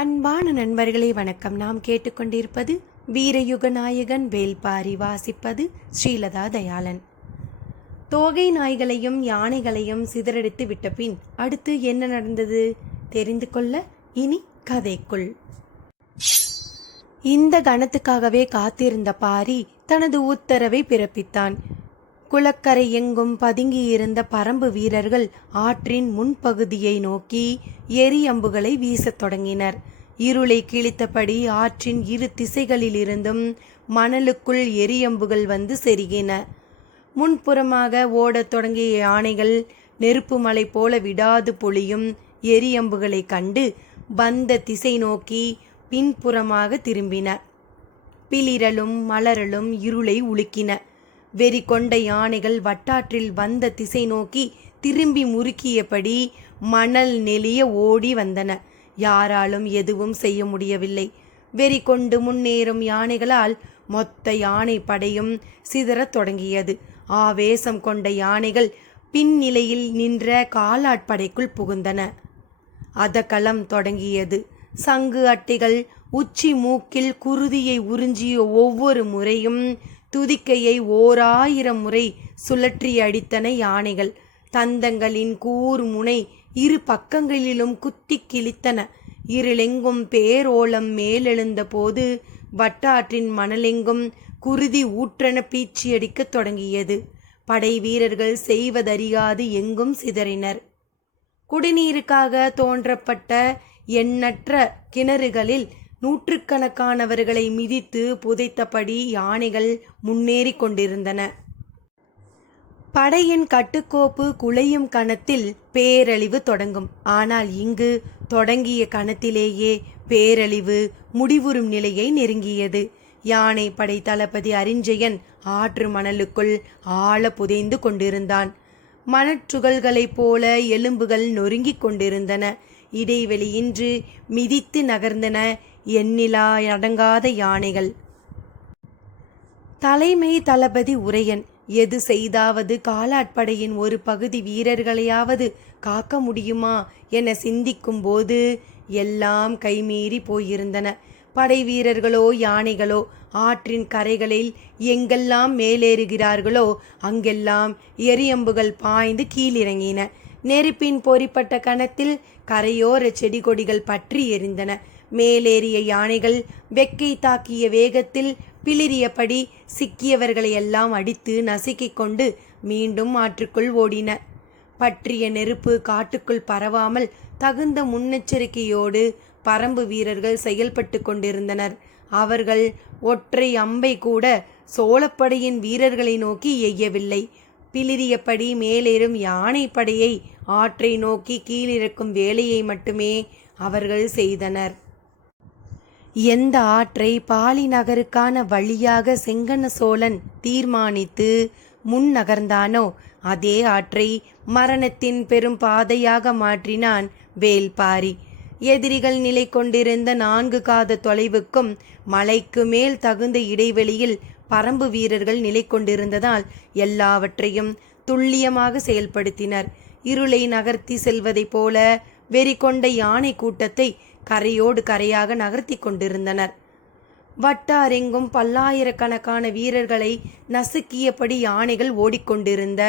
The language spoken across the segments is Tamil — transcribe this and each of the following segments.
அன்பான நண்பர்களே வணக்கம். நாம் கேட்டுக்கொண்டிருப்பது வீரயுக நாயகன் வேள்பாரி. வாசிப்பது ஸ்ரீலதா தயாளன். தோகை நாய்களையும் யானைகளையும் சிதறடித்து விட்ட பின் அடுத்து என்ன நடந்தது தெரிந்து கொள்ள இனி கதைக்குள். இந்த கணத்துக்காகவே காத்திருந்த பாரி தனது உத்தரவை பிறப்பித்தான். குளக்கரை எங்கும் பதுங்கியிருந்த பரம்பு வீரர்கள் ஆற்றின் முன்பகுதியை நோக்கி எரியம்புகளை வீசத் தொடங்கினர். இருளை கிழித்தபடி ஆற்றின் இரு திசைகளிலிருந்தும் மணலுக்குள் எரியம்புகள் வந்து செருகின. முன்புறமாக ஓடத் தொடங்கிய யானைகள் நெருப்பு மலை போல விடாது பொழியும் எரியம்புகளை கண்டு வந்த திசை நோக்கி பின்புறமாக திரும்பின. பிளிரலும் மலரலும் இருளை உலுக்கின. வெறி கொண்ட யானைகள் வட்டாற்றில் வந்த திசை நோக்கி திரும்பி முறுக்கியபடி மணல் நெளிய ஓடி வந்தன. யாராலும் எதுவும் செய்ய முடியவில்லை. வெறி கொண்டு முன்னேறும் யானைகளால் மொத்த யானை படையும் சிதறத் தொடங்கியது. ஆவேசம் கொண்ட யானைகள் பின்னிலையில் நின்ற காலாட்படைக்குள் புகுந்தன. அதகளம் தொடங்கியது. சங்கு அட்டைகள் உச்சி மூக்கில் குருதியை உறிஞ்சிய ஒவ்வொரு முறையும் துதிக்கையை 1000 முறை சுழற்றி அடித்தன யானைகள். தந்தங்களின் கூர் முனை இரு பக்கங்களிலும் குத்தி கிழித்தன. இருளெங்கும் பேரோலம் மேலெழுந்த போது வட்டாற்றின் மணலெங்கும் குருதி ஊற்றென பீச்சியடிக்கத் தொடங்கியது. படை வீரர்கள் செய்வதறியாது எங்கும் சிதறினர். குடிநீருக்காக தோன்றப்பட்ட எண்ணற்ற கிணறுகளில் நூற்றுக்கணக்கானவர்களை மிதித்து புதைத்தபடி யானைகள் முன்னேறி கொண்டிருந்தன. படையின் கட்டுக்கோப்பு குலையும் கணத்தில் பேரழிவு தொடங்கும். ஆனால் இங்கு தொடங்கிய கணத்திலேயே பேரழிவு முடிவுறும் நிலையை நெருங்கியது. யானை படை தளபதி அரிஞ்சயன் ஆற்று மணலுக்குள் ஆழ புதைந்து கொண்டிருந்தான். மணற்றுகள்களைப் போல எலும்புகள் நொறுங்கிக் கொண்டிருந்தன. இடைவெளியின்றி மிதித்து நகர்ந்தன எண்ணிலா அடங்காத யானைகள். தலைமை தளபதி உரையன் எது செய்தாவது காலாட்படையின் ஒரு பகுதி வீரர்களையாவது காக்க முடியுமா என சிந்திக்கும் போது எல்லாம் கைமீறி போயிருந்தன. படை வீரர்களோ யானைகளோ ஆற்றின் கரைகளில் எங்கெல்லாம் மேலேறுகிறார்களோ அங்கெல்லாம் எரியம்புகள் பாய்ந்து கீழிறங்கின. நெருப்பின் பொறிப்பட்ட கணத்தில் கரையோர செடி கொடிகள் பற்றி எரிந்தன. மேலேறிய யானைகள் வெக்கை தாக்கிய வேகத்தில் பிளிரியபடி சிக்கியவர்களையெல்லாம் அடித்து நசுக்கிக் கொண்டு மீண்டும் ஆற்றுக்குள் ஓடின. பற்றிய நெருப்பு காட்டுக்குள் பரவாமல் தகுந்த முன்னெச்சரிக்கையோடு பரம்பு வீரர்கள் செயல்பட்டு கொண்டிருந்தனர். அவர்கள் ஒற்றை அம்பை கூட சோழப்படையின் வீரர்களை நோக்கி எய்யவில்லை. பிளிரியபடி மேலேறும் யானை படையை ஆற்றை நோக்கி கீழிறக்கும் வேலையை மட்டுமே அவர்கள் செய்தனர். எந்த ஆற்றை பாலி நகருக்கான வழியாக செங்கன சோழன் தீர்மானித்து முன் நகர்ந்தானோ அதே ஆற்றை மரணத்தின் பெரும் பாதையாக மாற்றினான் வேள்பாரி. எதிரிகள் நிலை கொண்டிருந்த 4 காத தொலைவுக்கும் மலைக்கு மேல் தகுந்த இடைவெளியில் பரம்பு வீரர்கள் நிலை கொண்டிருந்ததால் எல்லாவற்றையும் துல்லியமாக செயல்படுத்தினர். இருளை நகர்த்தி செல்வதைப் போல வெறி கொண்ட யானை கூட்டத்தை கரையோடு கரையாக நகர்த்தி கொண்டிருந்தனர். வட்டாரெங்கும் பல்லாயிரக்கணக்கான வீரர்களை நசுக்கியபடி யானைகள் ஓடிக்கொண்டிருந்த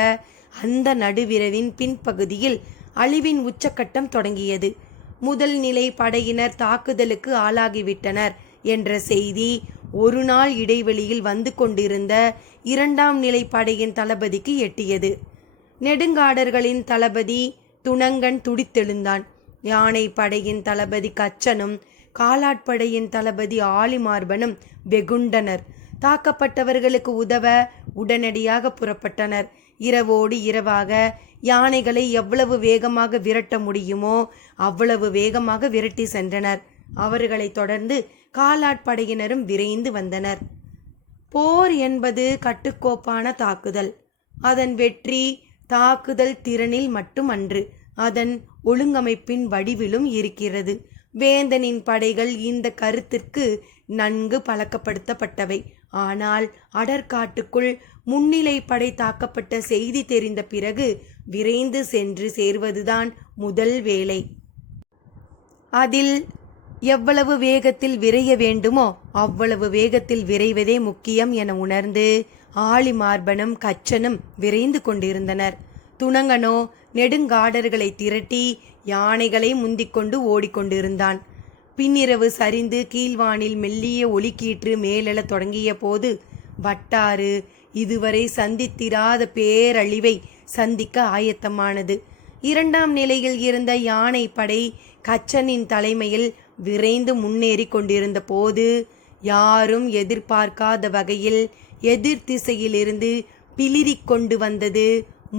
அந்த நடுவிரவின் பின்பகுதியில் அழிவின் உச்சக்கட்டம் தொடங்கியது. முதல் நிலை படையினர் தாக்குதலுக்கு ஆளாகிவிட்டனர் என்ற செய்தி ஒரு நாள் இடைவெளியில் வந்து கொண்டிருந்த 2ஆம் நிலை படையின் தளபதிக்கு எட்டியது. நெடுங்காடர்களின் தளபதி துணங்கன் துடித்தெழுந்தான். யானை படையின் தளபதி கச்சனும் காலாட்படையின் தளபதி ஆலிமார்பனும் வெகுண்டனர். தாக்கப்பட்டவர்களுக்கு உதவ உடனடியாக புறப்பட்டனர். இரவோடு இரவாக யானைகளை எவ்வளவு வேகமாக விரட்ட முடியுமோ அவ்வளவு வேகமாக விரட்டி சென்றனர். அவர்களை தொடர்ந்து காலாட்படையினரும் விரைந்து வந்தனர். போர் என்பது கட்டுக்கோப்பான தாக்குதல். அதன் வெற்றி தாக்குதல் திறனில் மட்டுமன்று, அதன் ஒழுங்கமைப்பின் வடிவிலும் இருக்கிறது. வேந்தனின் படைகள் இந்த கருத்திற்கு நன்கு பழக்கப்படுத்தப்பட்டவை. ஆனால் அடற்காட்டுக்குள் முன்னிலை படை தாக்கப்பட்ட செய்தி தெரிந்த பிறகு விரைந்து சென்று சேர்வதுதான் முதல் வேலை. அதில் எவ்வளவு வேகத்தில் விரைய வேண்டுமோ அவ்வளவு வேகத்தில் விரைவதே முக்கியம் என உணர்ந்து ஆழிமார்பனும் கச்சனும் விரைந்து கொண்டிருந்தனர். துணங்கனோ நெடுங்காடர்களை திரட்டி யானைகளை முந்திக்கொண்டு ஓடிக்கொண்டிருந்தான். பின்னிரவு சரிந்து கீழ்வானில் மெல்லிய ஒளிக்கீற்று மேலெழத் தொடங்கிய போது வட்டாறு இதுவரை சந்தித்திராத பேரழிவை சந்திக்க ஆயத்தமானது. 2ஆம் நிலையில் இருந்த யானை படை கச்சனின் தலைமையில் விரைந்து முன்னேறி கொண்டிருந்த போது யாரும் எதிர்பார்க்காத வகையில் எதிர் திசையிலிருந்து பிளிரிக் கொண்டு வந்தது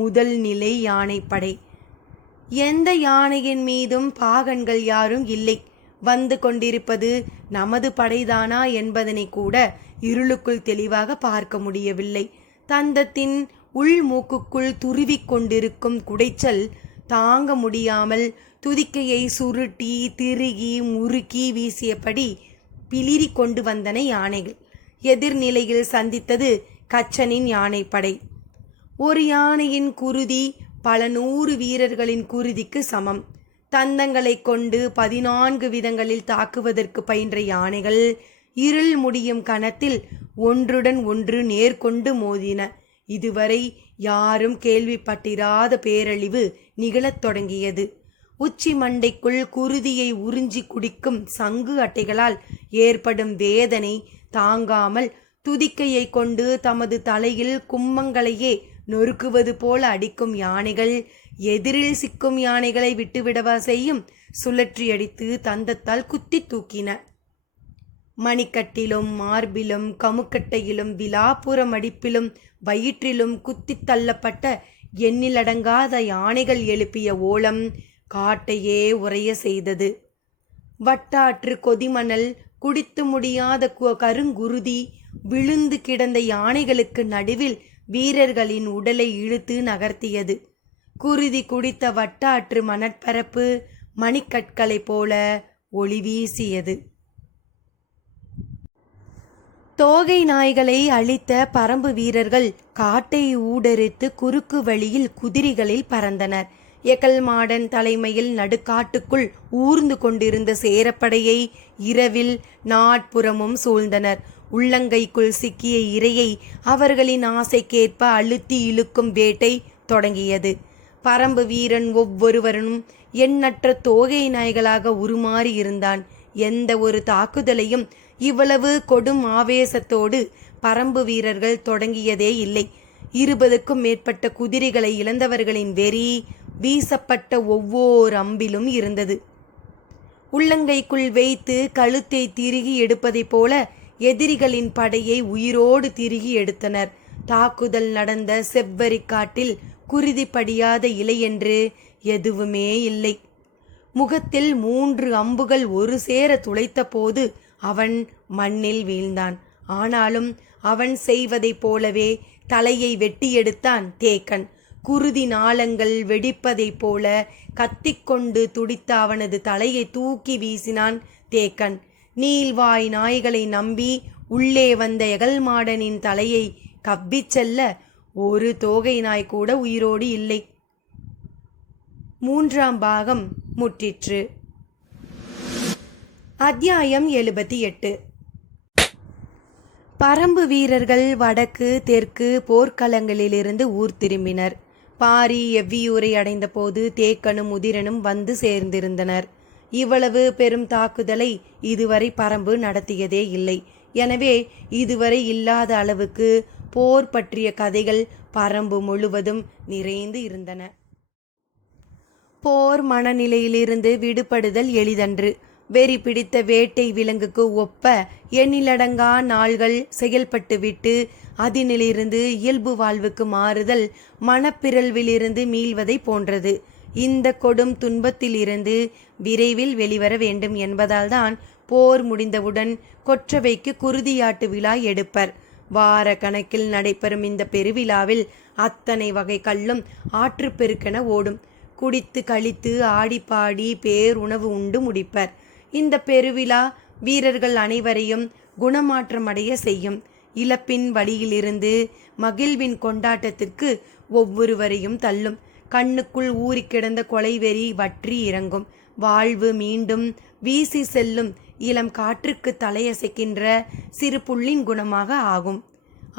முதல் நிலை யானைப்படை. எந்த யானையின் மீதும் பாகன்கள் யாரும் இல்லை. வந்து கொண்டிருப்பது நமது படைதானா என்பதனை கூட இருளுக்குள் தெளிவாக பார்க்க முடியவில்லை. தந்தத்தின் உள்மூக்குக்குள் துருவிக் கொண்டிருக்கும் குடைச்சல் தாங்க முடியாமல் துதிக்கையை சுருட்டி திருகி முறுக்கி வீசியபடி பிளிரி கொண்டு வந்தன யானைகள். எதிர்நிலையில் சந்தித்தது கச்சனின் யானைப்படை. ஒரு யானையின் குருதி பல 100 வீரர்களின் குருதிக்கு சமம். தந்தங்களை கொண்டு 14 விதங்களில் தாக்குவதற்கு பயின்ற யானைகள் இருள் முடியும் கணத்தில் ஒன்றுடன் ஒன்று நேர்கொண்டு மோதின. இதுவரை யாரும் கேள்விப்பட்டிராத பேரழிவு நிகழத் தொடங்கியது. உச்சி மண்டைக்குள் குருதியை உறிஞ்சி குடிக்கும் சங்கு அட்டைகளால் ஏற்படும் வேதனை தாங்காமல் துதிக்கையை கொண்டு தமது தலையில் கும்மங்களையே நொறுக்குவது போல அடிக்கும் யானைகள் எதிரில் சிக்கும் யானைகளை விட்டுவிடவா செய்யும்? சுழற்றியடித்து தந்தத்தால் குத்தி தூக்கின. மணிக்கட்டிலும் மார்பிலும் கமுக்கட்டையிலும் விலாப்புற மடிப்பிலும் வயிற்றிலும் குத்தி தள்ளப்பட்ட எண்ணிலடங்காத யானைகள் எழுப்பிய ஓலம் காட்டையே உறைய செய்தது. வட்டாற்று கொதிமணல் குடித்து முடியாத கருங்குருதி விழுந்து கிடந்த யானைகளுக்கு நடுவில் வீரர்களின் உடலை இழுத்து நகர்த்தியது. குருதி குடித்த வட்டாற்று மணற்பரப்பு மணிக்கற்களை போல ஒளி வீசியது. தோகை நாய்களை அழித்த பரம்பு வீரர்கள் காட்டை ஊடறுத்து குறுக்கு வழியில் குதிரைகளில் பறந்தனர். எகல்மாடன் தலைமையில் நடுக்காட்டுக்குள் ஊர்ந்து கொண்டிருந்த சேரப்படையை இரவில் நாட்புறமும் சூழ்ந்தனர். உள்ளங்கைக்குள் சிக்கிய இரையை அவர்களின் ஆசைக்கேற்ப அழுத்தி இழுக்கும் வேட்டை தொடங்கியது. பரம்பு வீரன் ஒவ்வொருவரும் எண்ணற்ற தோகை நாய்களாக உருமாறி இருந்தான். எந்த ஒரு தாக்குதலையும் இவ்வளவு கொடும் ஆவேசத்தோடு பரம்பு வீரர்கள் தொடங்கியதே இல்லை. 20க்கும் மேற்பட்ட குதிரைகளை இழந்தவர்களின் வெறி வீசப்பட்ட ஒவ்வொரு அம்பிலும் இருந்தது. உள்ளங்கைக்குள் வைத்து கழுத்தை திருகி எடுப்பதைப் போல எதிரிகளின் படையை உயிரோடு திருகி எடுத்தனர். தாக்குதல் நடந்த செவ்வரிக்காட்டில் குருதி படியாத இலை என்று எதுவுமே இல்லை. முகத்தில் 3 அம்புகள் ஒரு சேர துளைத்த போது அவன் மண்ணில் வீழ்ந்தான். ஆனாலும் அவன் செய்வதைப் போலவே தலையை வெட்டி எடுத்தான் தேக்கன். குருதி நாளங்கள் வெடிப்பதைப் போல கத்திக்கொண்டு துடித்த அவனது தலையை தூக்கி வீசினான் தேக்கன். நீள்வாய் நாய்களை நம்பி உள்ளே வந்த எகல்மாடனின் தலையை கவ்விச் செல்ல ஒரு தோகை நாய் கூட உயிரோடு இல்லை. 3ஆம் பாகம் முற்றிற்று. அத்தியாயம் 78. பரம்பு வீரர்கள் வடக்கு தெற்கு போர்க்களங்களிலிருந்து ஊர் திரும்பினர். பாரி எவ்வியூரை அடைந்த போது தேக்கனும் உதிரனும் வந்து சேர்ந்திருந்தனர். இவ்வளவு பெரும் தாக்குதலை இதுவரை பரம்பு நடத்தியதே இல்லை. எனவே இதுவரை இல்லாத அளவுக்கு போர் பற்றிய கதைகள் பரம்பு முழுவதும் நிறைந்து இருந்தன. போர் மனநிலையிலிருந்து விடுபடுதல் எளிதன்று. வெறி பிடித்த வேட்டை விலங்குக்கு ஒப்ப எண்ணிலடங்கா நாள்கள் செயல்பட்டுவிட்டு அதனிலிருந்து இயல்பு வாழ்வுக்கு மாறுதல் மனப்பிறழ்விலிருந்து மீள்வதை போன்றது. இந்த கொடும் துன்பத்திலிருந்து விரைவில் வெளிவர வேண்டும் என்பதால்தான் போர் முடிந்தவுடன் கொற்றவைக்கு குருதியாட்டு விழா எடுப்பர். வார கணக்கில் நடைபெறும் இந்த பெருவிழாவில் அத்தனை வகை கல்லும் ஆற்றுப்பெருக்கென ஓடும். குடித்து கழித்து ஆடிப்பாடி பேருணவு உண்டு முடிப்பர். இந்த பெருவிழா வீரர்கள் அனைவரையும் குணமாற்றமடைய செய்யும். இழப்பின் வழியிலிருந்து மகிழ்வின் கொண்டாட்டத்திற்கு ஒவ்வொருவரையும் தள்ளும். கண்ணுக்குள் ஊறி கிடந்த கொலைவெறி வற்றி இறங்கும். வாழ்வு மீண்டும் வீசி செல்லும் இளம் காற்றுக்கு தலையசைக்கின்ற சிறு புள்ளின் குணமாக ஆகும்.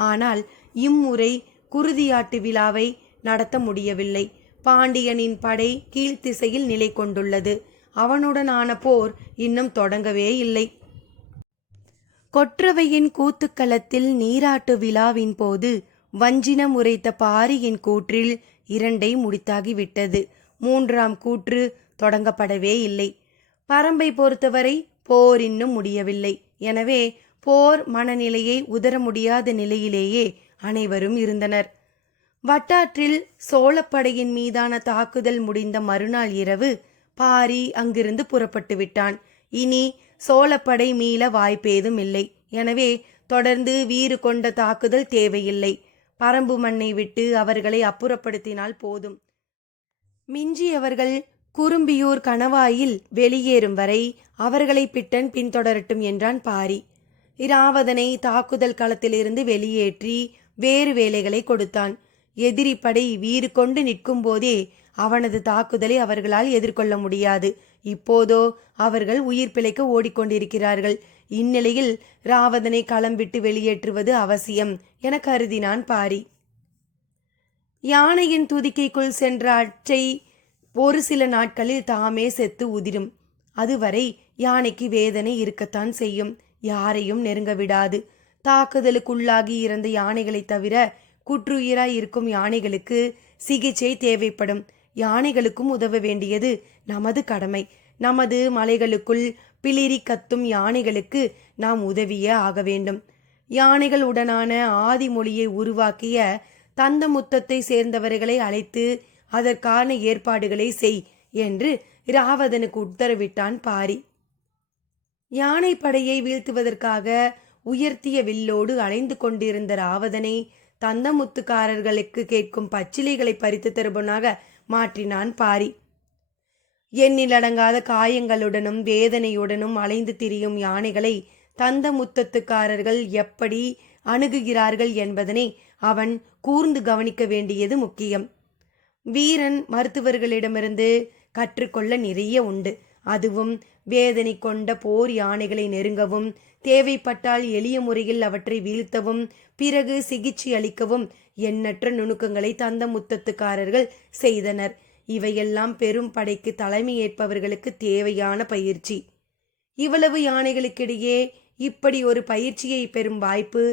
ஆனால் இம்முறை குருதியாட்டு விழாவை நடத்த முடியவில்லை. பாண்டியனின் படை கீழ்த்திசையில் நிலை கொண்டுள்ளது. அவனுடனான போர் இன்னும் தொடங்கவே இல்லை. கொற்றவையின் கூத்துக்களத்தில் நீராட்டு விழாவின் போது வஞ்சினம் உரைத்த பாரியின் கூற்றில் 2 முடித்தாகிவிட்டது. 3ஆம் கூற்று தொடங்கப்படவே இல்லை. பரம்பை பொறுத்தவரை போர் இன்னும் முடியவில்லை. எனவே போர் மனநிலையை உதர முடியாத நிலையிலேயே அனைவரும் இருந்தனர். வட்டாற்றில் சோழப்படையின் மீதான தாக்குதல் முடிந்த மறுநாள் இரவு பாரி அங்கிருந்து புறப்பட்டு விட்டான். இனி சோழப்படை மீள வாய்ப்பேதும் இல்லை. எனவே தொடர்ந்து வீறு கொண்ட தாக்குதல் தேவையில்லை. பரம்பு மண்ணை விட்டு அவர்களை அப்புறப்படுத்தினால் போதும். மிஞ்சியவர்கள் குறும்பியூர் கணவாயில் வெளியேறும் வரை அவர்களை பிட்டன் பின்தொடரட்டும் என்றான் பாரி. இராவதனை தாக்குதல் களத்திலிருந்து வெளியேற்றி வேறு வேலைகளை கொடுத்தான். எதிரி படை வீறு கொண்டு நிற்கும் போதே அவனது தாக்குதலை அவர்களால் எதிர்கொள்ள முடியாது. இப்போதோ அவர்கள் உயிர் பிழைக்க ஓடிக்கொண்டிருக்கிறார்கள். இந்நிலையில் ராவதனை களம் விட்டு வெளியேற்றுவது அவசியம் என கருதினான் பாரி. யானையின் துதிக்கைக்குள் சென்ற அச்சை ஒரு சில நாட்களில் தாமே செத்து உதிரும். அதுவரை யானைக்கு வேதனை இருக்கத்தான் செய்யும். யாரையும் நெருங்க விடாது. தாக்குதலுக்குள்ளாகி இறந்த யானைகளை தவிர குற்றுயிராய் இருக்கும் யானைகளுக்கு சிகிச்சை தேவைப்படும். யானைகளுக்கும் உதவ வேண்டியது நமது கடமை. நமது மலைகளுக்குள் பிளிரி கத்தும் யானைகளுக்கு நாம் உதவியே ஆக வேண்டும். யானைகள் உடனான ஆதி மொழியை உருவாக்கிய தந்தமுத்தத்தை சேர்ந்தவர்களை அழைத்து அதற்கான ஏற்பாடுகளை செய் என்று இராவதனுக்கு உத்தரவிட்டான் பாரி. யானை படையை வீழ்த்துவதற்காக உயர்த்திய வில்லோடு அலைந்து கொண்டிருந்த ராவதனை தந்தமுத்துக்காரர்களுக்கு கேட்கும் பச்சிலைகளை பறித்து தருபவனாக மாற்றினான் பாரி. எண்ணிலடங்காத காயங்களுடனும் வேதனையுடனும் அலைந்து திரியும் யானைகளை தந்தமுத்தத்துக்காரர்கள் எப்படி அணுகுகிறார்கள் என்பதனை அவன் கூர்ந்து கவனிக்க வேண்டியது முக்கியம். வீரன் மருத்துவர்களிடமிருந்து கற்றுக்கொள்ள நிறைய உண்டு. அதுவும் வேதனை கொண்ட போர் யானைகளை நெருங்கவும், தேவைப்பட்டால் எளிய முறையில் அவற்றை வீழ்த்தவும், பிறகு சிகிச்சை அளிக்கவும் எண்ணற்ற நுணுக்கங்களை தந்தமுத்தத்துக்காரர்கள் செய்தனர். இவையெல்லாம் பெரும் படைக்கு தலைமை ஏற்பவர்களுக்கு தேவையான பயிற்சி. இவ்வளவு யானைகளுக்கிடையே இப்படி ஒரு பயிற்சியை பெறும் வாய்ப்பு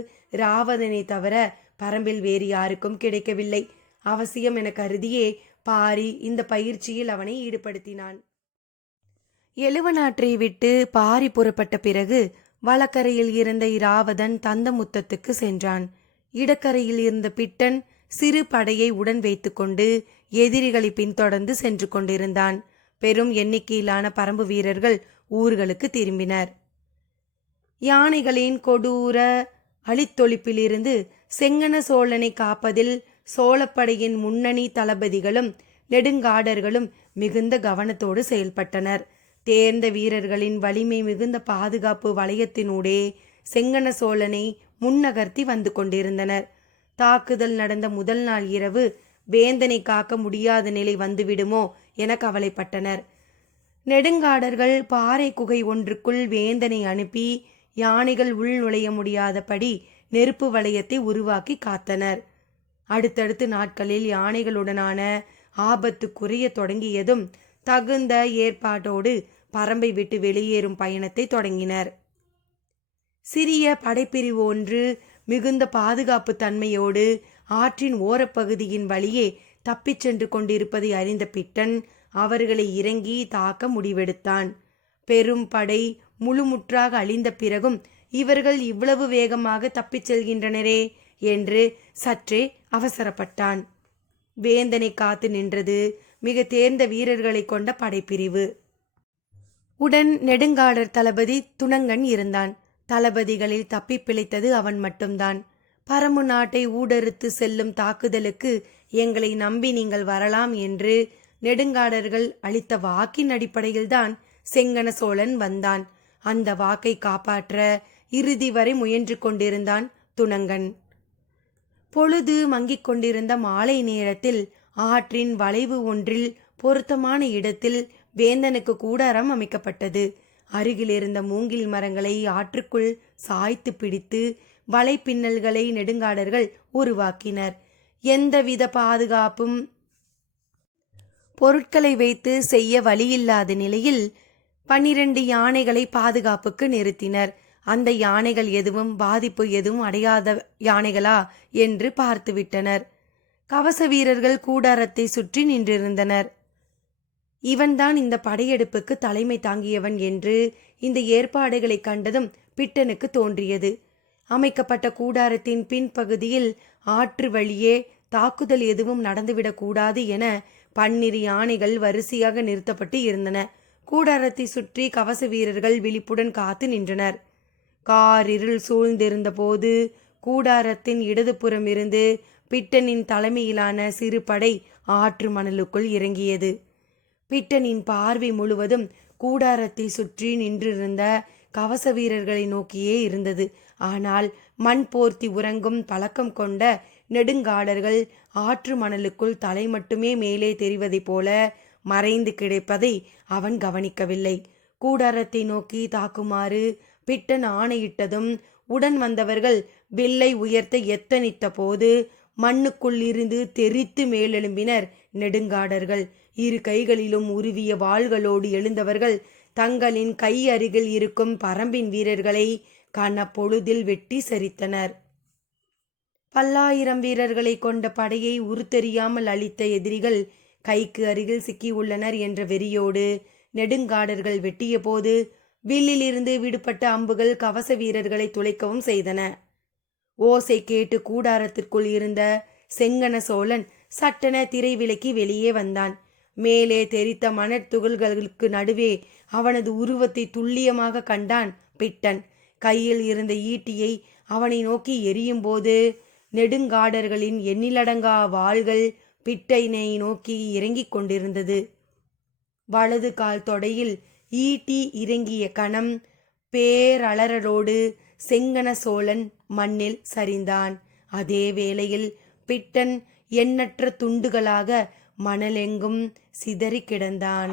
ராவதனை தவிர பரம்பில் வேறு யாருக்கும் கிடைக்கவில்லை. அவசியம் என கருதியே பாரி இந்த பயிற்சியில் அவனை ஈடுபடுத்தினான். எழுவனாற்றை விட்டு பாரி புறப்பட்ட பிறகு வலக்கரையில் இருந்த இராவதன் தந்தமுத்தத்துக்கு சென்றான். இடக்கரையில் இருந்த பிட்டன் சிறு படையை உடன் வைத்துக்கொண்டு எதிரிகளை பின்தொடர்ந்து சென்று கொண்டிருந்தான். பெரும் எண்ணிக்கையிலான பரம்பு வீரர்கள் ஊர்களுக்கு திரும்பினர். யானைகளின் கொடூர அழித்தொழிப்பிலிருந்து செங்கன சோழனை காப்பதில் சோழப்படையின் முன்னணி தளபதிகளும் நெடுங்காடர்களும் மிகுந்த கவனத்தோடு செயல்பட்டனர். தேர்ந்த வீரர்களின் வலிமை மிகுந்த பாதுகாப்பு வளையத்தினூடே செங்கன சோழனை முன்னகர்த்தி வந்து கொண்டிருந்தனர். தாக்குதல் நடந்த முதல் நாள் இரவு வேந்தனை காக்க முடியாத நிலை வந்துவிடுமோ என கவலைப்பட்டனர். நெடுங்காடர்கள் பாறை குகை ஒன்றுக்குள் வேந்தனை அனுப்பி யானைகள் உள் நுழைய முடியாதபடி நெருப்பு வளையத்தை உருவாக்கி காத்தனர். அடுத்தடுத்த நாட்களில் யானைகளுடனான ஆபத்து குறைய தொடங்கியதும் தகுந்த ஏற்பாட்டோடு பரம்பை விட்டு வெளியேறும் பயணத்தை தொடங்கினர். சிறிய படைப்பிரிவு ஒன்று மிகுந்த பாதுகாப்பு தன்மையோடு ஆற்றின் ஓரப்பகுதியின் வழியே தப்பிச் சென்று கொண்டிருப்பதை அறிந்த பிட்டன் அவர்களை இறங்கி தாக்க முடிவெடுத்தான். பெரும் படை முழுமுற்றாக அழிந்த பிறகும் இவர்கள் இவ்வளவு வேகமாக தப்பிச் செல்கின்றனரே என்று சற்றே அவசரப்பட்டான். வேந்தனை காத்து நின்றது மிக தேர்ந்த வீரர்களை கொண்ட படைப்பிரிவு. உடன் நெடுங்காடர் தளபதி துணங்கன் இருந்தான். தளபதிகளில் தப்பி பிழைத்தது அவன் மட்டும்தான். பரம்பு நாட்டை ஊடறுத்து செல்லும் தாக்குதலுக்கு எங்களை நம்பி நீங்கள் வரலாம் என்று நெடுங்காடர்கள் அளித்த வாக்கின் அடிப்படையில்தான் செங்கன சோழன் வந்தான். அந்த வாக்கை காப்பாற்ற இறுதி வரை முயன்று கொண்டிருந்தான் துணங்கன். பொழுது மங்கிக் கொண்டிருந்த மாலை நேரத்தில் ஆற்றின் வளைவு ஒன்றில் பொருத்தமான இடத்தில் வேந்தனுக்கு கூடாரம் அமைக்கப்பட்டது. அருகில் இருந்த மூங்கில் மரங்களை ஆற்றுக்குள் சாய்த்து பிடித்து வலைப்பின்னல்களை நெடுங்காடர்கள் உருவாக்கினர். எந்தவித பாதுகாப்பும் பொருட்களை வைத்து செய்ய வழியில்லாத நிலையில் 12 யானைகளை பாதுகாப்புக்கு நிறுத்தினர். அந்த யானைகள் எதுவும் பாதிப்பு எதுவும் அடையாத யானைகளா என்று பார்த்துவிட்டனர். கவச வீரர்கள் கூடாரத்தை சுற்றி நின்றிருந்தனர். இவன்தான் இந்த படையெடுப்புக்கு தலைமை தாங்கியவன் என்று இந்த ஏற்பாடுகளை கண்டதும் பிட்டனுக்கு தோன்றியது. அமைக்கப்பட்ட கூடாரத்தின் பின்பகுதியில் ஆற்று வழியே தாக்குதல் எதுவும் நடந்துவிடக்கூடாது என 12 யானைகள் வரிசையாக நிறுத்தப்பட்டு இருந்தன. கூடாரத்தை சுற்றி கவச வீரர்கள் விழிப்புடன் காத்து நின்றனர். காரிருள் சூழ்ந்திருந்த போது கூடாரத்தின் இடதுபுறம் இருந்து பிட்டனின் தலைமையிலான சிறு படை ஆற்று மணலுக்குள் இறங்கியது. பிட்டனின் பார்வை முழுவதும் கூடாரத்தை சுற்றி நின்றிருந்த கவச வீரர்களை நோக்கியே இருந்தது. ஆனால் மண் போர்த்தி உறங்கும் பழக்கம் கொண்ட நெடுங்காடர்கள் ஆற்று மணலுக்குள் தலை மட்டுமே மேலே தெரிவதைப் போல மறைந்து கிடைப்பதை அவன் கவனிக்கவில்லை. கூடாரத்தை நோக்கி தாக்குமாறு பிட்டன் ஆணையிட்டதும் உடன் வந்தவர்கள் வில்லை உயர்த்த எத்தனித்த போது மண்ணுக்குள் இருந்து தெரித்து மேலெழும்பினர் நெடுங்காடர்கள். இரு கைகளிலும் உருவிய வாள்களோடு எழுந்தவர்கள் தங்களின் கை அருகில் இருக்கும் பரம்பின் வீரர்களை கனப்பொழுதில் வெட்டி சரித்தனர். 1000 வீரர்களை கொண்ட படையை உருத்தெரியாமல் அழித்த எதிரிகள் கைக்கு அருகில் சிக்கியுள்ளனர் என்ற வெறியோடு நெடுங்காடர்கள் வெட்டிய போது வில்லிலிருந்து விடுபட்ட அம்புகள் கவச வீரர்களை துளைக்கவும் செய்தன. ஓசை கேட்டு கூடாரத்திற்குள் இருந்த செங்கன சோழன் சட்டென திரை விலக்கி வெளியே வந்தான். மேலே தெரித்த மணற்துகள்களுக்கு நடுவே அவனது உருவத்தை துல்லியமாக கண்டான் பிட்டன். கையில் இருந்த ஈட்டியை அவனை நோக்கி எரியும் போது நெடுங்காடர்களின் எண்ணிலடங்கா வாள்கள் பிட்டனை நோக்கி இறங்கிக் கொண்டிருந்தது. வலது கால் தொடையில் ஈட்டி இறங்கிய கணம் பேரலரோடு செங்கன சோழன் மண்ணில் சரிந்தான். அதே வேளையில் பிட்டன் எண்ணற்ற துண்டுகளாக மணலெங்கும் சிதறி கிடந்தான்.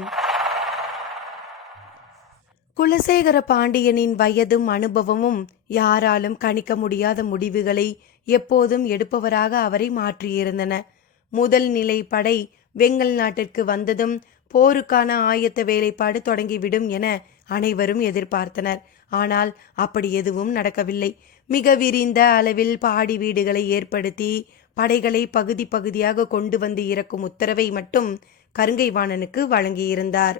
குலசேகர பாண்டியனின் வயதும் அனுபவமும் யாராலும் கணிக்க முடியாத முடிவுகளை எப்போதும் எடுப்பவராக அவரை மாற்றியிருந்தன. முதல் நிலை படை வெங்கல் நாட்டிற்கு வந்ததும் போருக்கான ஆயத்த வேலைப்பாடு தொடங்கிவிடும் என அனைவரும் எதிர்பார்த்தனர். ஆனால் அப்படி எதுவும் நடக்கவில்லை. மிக விரிந்த அளவில் பாடி வீடுகளை ஏற்படுத்தி படைகளை பகுதி பகுதியாக கொண்டு வந்து இறக்கும் உத்தரவை மட்டும் கருங்கைவாணனுக்கு வழங்கியிருந்தார்.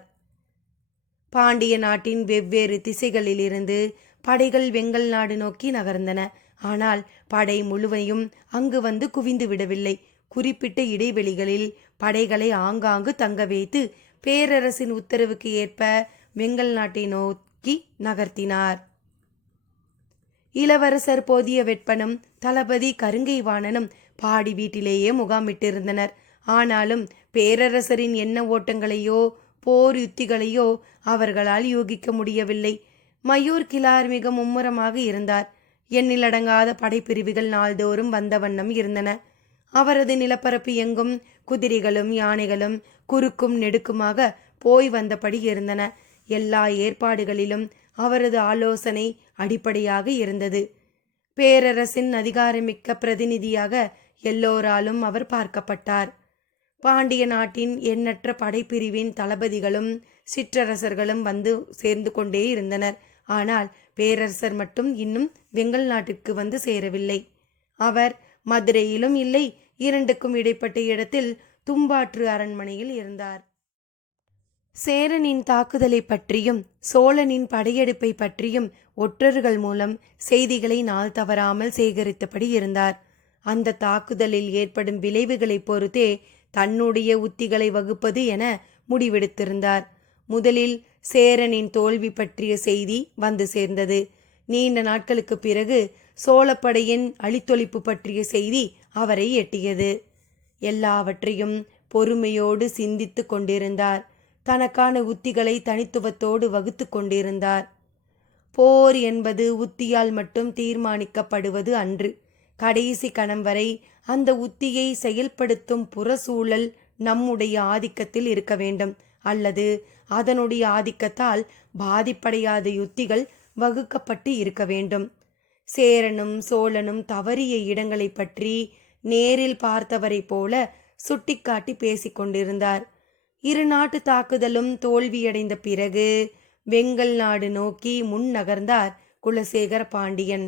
பாண்டிய நாட்டின் வெவ்வேறு திசைகளிலிருந்து படைகள் வெங்கல் நாடு நோக்கி நகர்ந்தன. ஆனால் படை முழுவதையும் அங்கு வந்து குவிந்து விடவில்லை. குறிப்பிட்ட இடைவெளிகளில் படைகளை ஆங்காங்கு தங்க வைத்து பேரரசின் உத்தரவுக்கு ஏற்ப வெங்கல் நாட்டை நோக்கி நகர்த்தினார். இளவரசர் போதிய வெட்பனும் தளபதி கருங்கைவாணனும் பாடி வீட்டிலேயே முகாமிட்டிருந்தனர். ஆனாலும் பேரரசரின் எண்ண ஓட்டங்களையோ போர் யுத்திகளையோ அவர்களால் யூகிக்க முடியவில்லை. மயூர் கிளார் மிக மும்முரமாக இருந்தார். எண்ணிலடங்காத படைப்பிரிவுகள் நாள்தோறும் வந்த வண்ணம் இருந்தன. அவரது நிலப்பரப்பு எங்கும் குதிரைகளும் யானைகளும் குறுக்கும் நெடுக்குமாக போய் வந்தபடி இருந்தன. எல்லா ஏற்பாடுகளிலும் அவரது ஆலோசனை அடிப்படையாக இருந்தது. பேரரசின் அதிகாரமிக்க பிரதிநிதியாக எல்லோராலும் அவர் பார்க்கப்பட்டார். பாண்டிய நாட்டின் எண்ணற்ற படைப்பிரிவின் தளபதிகளும் சிற்றரசர்களும் வந்து சேர்ந்து கொண்டே இருந்தனர். ஆனால் பேரரசர் மட்டும் இன்னும் வெங்கல் நாட்டிற்கு வந்து சேரவில்லை. அவர் மதுரையிலும் இல்லை, இரண்டுக்கும் இடைப்பட்ட இடத்தில் தும்பாற்று அரண்மனையில் இருந்தார். சேரனின் தாக்குதலை பற்றியும் சோழனின் படையெடுப்பை பற்றியும் ஒற்றர்கள் மூலம் செய்திகளை நாள் தவறாமல் சேகரித்தபடி இருந்தார். அந்த தாக்குதலில் ஏற்படும் விளைவுகளை பொறுத்தே தன்னுடைய உத்திகளை வகுப்பது என முடிவெடுத்திருந்தார். முதலில் சேரனின் தோல்வி பற்றிய செய்தி வந்து சேர்ந்தது. நீண்ட நாட்களுக்கு பிறகு சோழப்படையின் அழித்தொழிப்பு பற்றிய செய்தி அவரை எட்டியது. எல்லாவற்றையும் பொறுமையோடு சிந்தித்து கொண்டிருந்தார். தனக்கான உத்திகளை தனித்துவத்தோடு வகுத்து கொண்டிருந்தார். போர் என்பது உத்தியால் மட்டும் தீர்மானிக்கப்படுவது அன்று. கடைசி கணம் வரை அந்த உத்தியை செயல்படுத்தும் புறச்சூழல் நம்முடைய ஆதிக்கத்தில் இருக்க வேண்டும். அல்லது அதனுடைய ஆதிக்கத்தால் பாதிப்படையாத யுத்திகள் வகுக்கப்பட்டு இருக்க வேண்டும். சேரனும் சோழனும் தவறிய இடங்களை பற்றி நேரில் பார்த்தவரை போல சுட்டிக்காட்டி பேசிக் கொண்டிருந்தார். இரு நாட்டு தாக்குதலும் தோல்வியடைந்த பிறகு வெங்கல் நாடு நோக்கி முன் நகர்ந்தார் குலசேகர பாண்டியன்.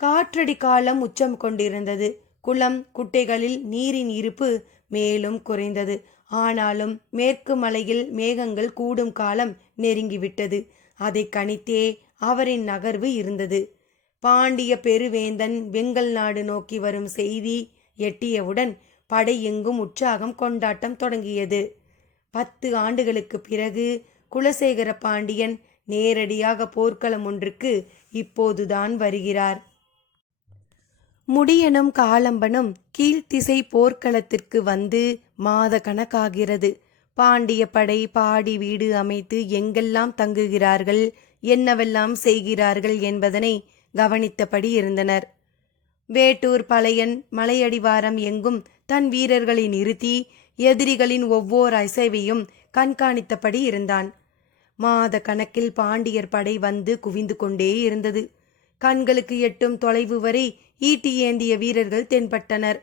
காற்றடி காலம் உச்சம் கொண்டிருந்தது. குளம் குட்டைகளில் நீரின் இருப்பு மேலும் குறைந்தது. ஆனாலும் மேற்கு மலையில் மேகங்கள் கூடும் காலம் நெருங்கிவிட்டது. அதை கணித்தே அவரின் நகர்வு இருந்தது. பாண்டிய பெருவேந்தன் வெங்கல் நாடு நோக்கி வரும் செய்தி எட்டியவுடன் படை எங்கும் உற்சாகம் கொண்டாட்டம் தொடங்கியது. 10 ஆண்டுகளுக்கு பிறகு குலசேகர பாண்டியன் நேரடியாக போர்க்களம் ஒன்றுக்கு இப்போதுதான் வருகிறார். முடியனும் காலம்பனும் கீழ்த்திசை போர்க்களத்திற்கு வந்து மாத கணக்காகிறது. பாண்டிய படை பாடி வீடு அமைத்து எங்கெல்லாம் தங்குகிறார்கள், என்னவெல்லாம் செய்கிறார்கள் என்பதனை கவனித்தபடி இருந்தனர். வேட்டூர் பழையன் மலையடிவாரம் எங்கும் தன் வீரர்களை நிறுத்தி எதிரிகளின் ஒவ்வொரு அசைவையும் கண்காணித்தபடி இருந்தான். மாத கணக்கில் பாண்டியர் படை வந்து குவிந்து கொண்டே இருந்தது. கண்களுக்கு எட்டும் தொலைவு வரை ஈட்டி ஏந்திய வீரர்கள் தென்பட்டனர்.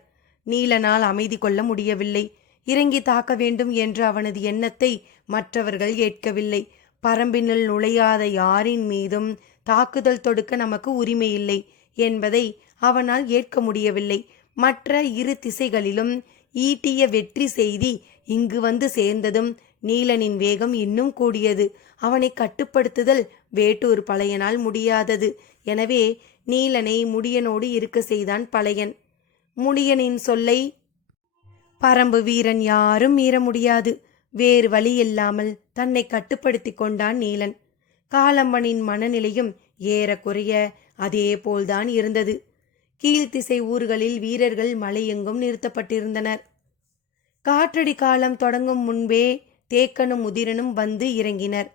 நீலனால் அமைதி கொள்ள முடியவில்லை. இறங்கி தாக்க வேண்டும் என்ற அவனது எண்ணத்தை மற்றவர்கள் ஏற்கவில்லை. பரம்பினுள் நுழையாத யாரின் மீதும் தாக்குதல் தொடுக்க நமக்கு உரிமை இல்லை என்பதை அவனால் ஏற்க முடியவில்லை. மற்ற இரு திசைகளிலும் ஈட்டிய வெற்றி செய்தி இங்கு வந்து சேர்ந்ததும் நீலனின் வேகம் இன்னும் கூடியது. அவனை கட்டுப்படுத்துதல் வேட்டூர் பழையனால் முடியாதது. எனவே நீலனை முடியனோடு இருக்க செய்தான் பழையன். முடியனின் சொல்லை பரம்பு வீரன் யாரும் மீற முடியாது. வேறு வழியில்லாமல் தன்னை கட்டுப்படுத்தி கொண்டான் நீலன். காலம்பனின் மனநிலையும் ஏறக்குறைய அதே போல்தான் இருந்தது. கீழ்த்திசை ஊர்களில் வீரர்கள் மலையெங்கும் நிறுத்தப்பட்டிருந்தனர். காற்றடி காலம் தொடங்கும் முன்பே தேக்கனும் உதிரனும் வந்து இறங்கினர்.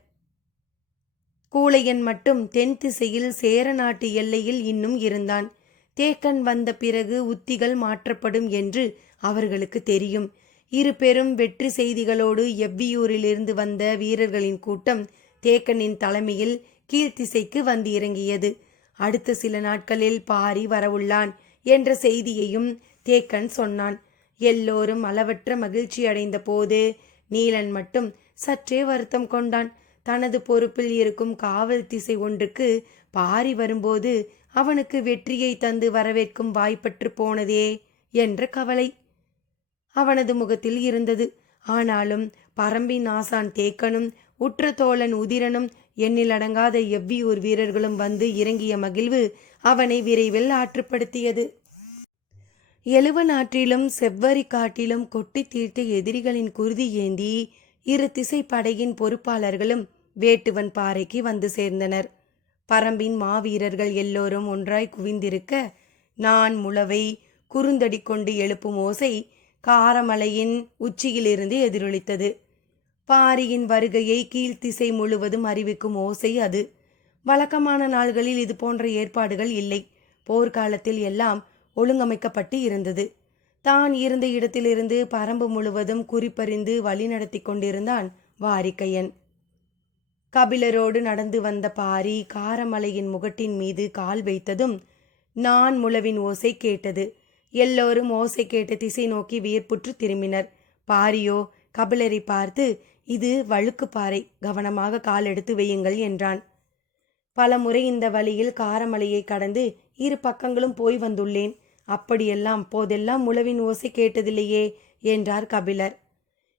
கூழையன் மட்டும் தென் திசையில் சேர நாட்டு எல்லையில் இன்னும் இருந்தான். தேக்கன் வந்த பிறகு உத்திகள் மாற்றப்படும் என்று அவர்களுக்கு தெரியும். இரு பெரும் வெற்றி செய்திகளோடு எவ்வியூரிலிருந்து வந்த வீரர்களின் கூட்டம் தேக்கனின் தலைமையில் கீழ்த்திசைக்கு வந்து இறங்கியது. அடுத்த சில நாட்களில் பாரி வரவுள்ளான் என்ற செய்தியையும் தேக்கன் சொன்னான். எல்லோரும் அளவற்ற மகிழ்ச்சி அடைந்த போது நீலன் மட்டும் சற்றே வருத்தம் கொண்டான். தனது பொறுப்பில் இருக்கும் காவல் திசை ஒன்றுக்கு பாரி வரும்போது அவனுக்கு வெற்றியை தந்து வரவேற்கும் வாய்ப்பற்று போனதே என்ற கவலை அவனது முகத்தில் இருந்தது. ஆனாலும் பரம்பின் ஆசான் தேக்கனும் உற்ற தோழன் உதிரனும் எண்ணிலடங்காத எவ்வியூர் வீரர்களும் வந்து இறங்கிய மகிழ்வு அவனை விரைவில் ஆற்றுப்படுத்தியது. எழுவனாற்றிலும் செவ்வரி காட்டிலும் கொட்டி தீர்த்த எதிரிகளின் குருதி ஏந்தி இரு திசை படையின் பொறுப்பாளர்களும் வேட்டுவன் பாறைக்கு வந்து சேர்ந்தனர். பரம்பின் மாவீரர்கள் எல்லோரும் ஒன்றாய் குவிந்திருக்க நான் முளவை குறுந்தடி கொண்டு எழுப்பும் ஓசை காரமலையின் உச்சியிலிருந்து எதிரொலித்தது. பாரியின் வருகையை கீழ்த்திசை முழுவதும் அறிவிக்கும் ஓசை அது. வழக்கமான நாள்களில் இது போன்ற ஏற்பாடுகள் இல்லை. போர்க்காலத்தில் எல்லாம் ஒழுங்கமைக்கப்பட்டு இருந்தது. தான் இருந்த இடத்திலிருந்து பரம்பு முழுவதும் குறிப்பறிந்து வழி நடத்தி கொண்டிருந்தான் வாரிக்கையன். கபிலரோடு நடந்து வந்த பாரி காரமலையின் முகட்டின் மீது கால் வைத்ததும் நான் முளவின் ஓசை கேட்டது. எல்லோரும் ஓசை கேட்ட திசை நோக்கி வியப்புற்று திரும்பினர். பாரியோ கபிலரை பார்த்து, இது வழுக்கு பாறை, கவனமாக கால் எடுத்து வையுங்கள் என்றான். பலமுறை இந்த வழியில் காரமலையை கடந்து இரு பக்கங்களும் போய் வந்துள்ளேன். அப்படியெல்லாம் போதெல்லாம் முளவின் ஓசை கேட்டதில்லையே என்றார் கபிலர்.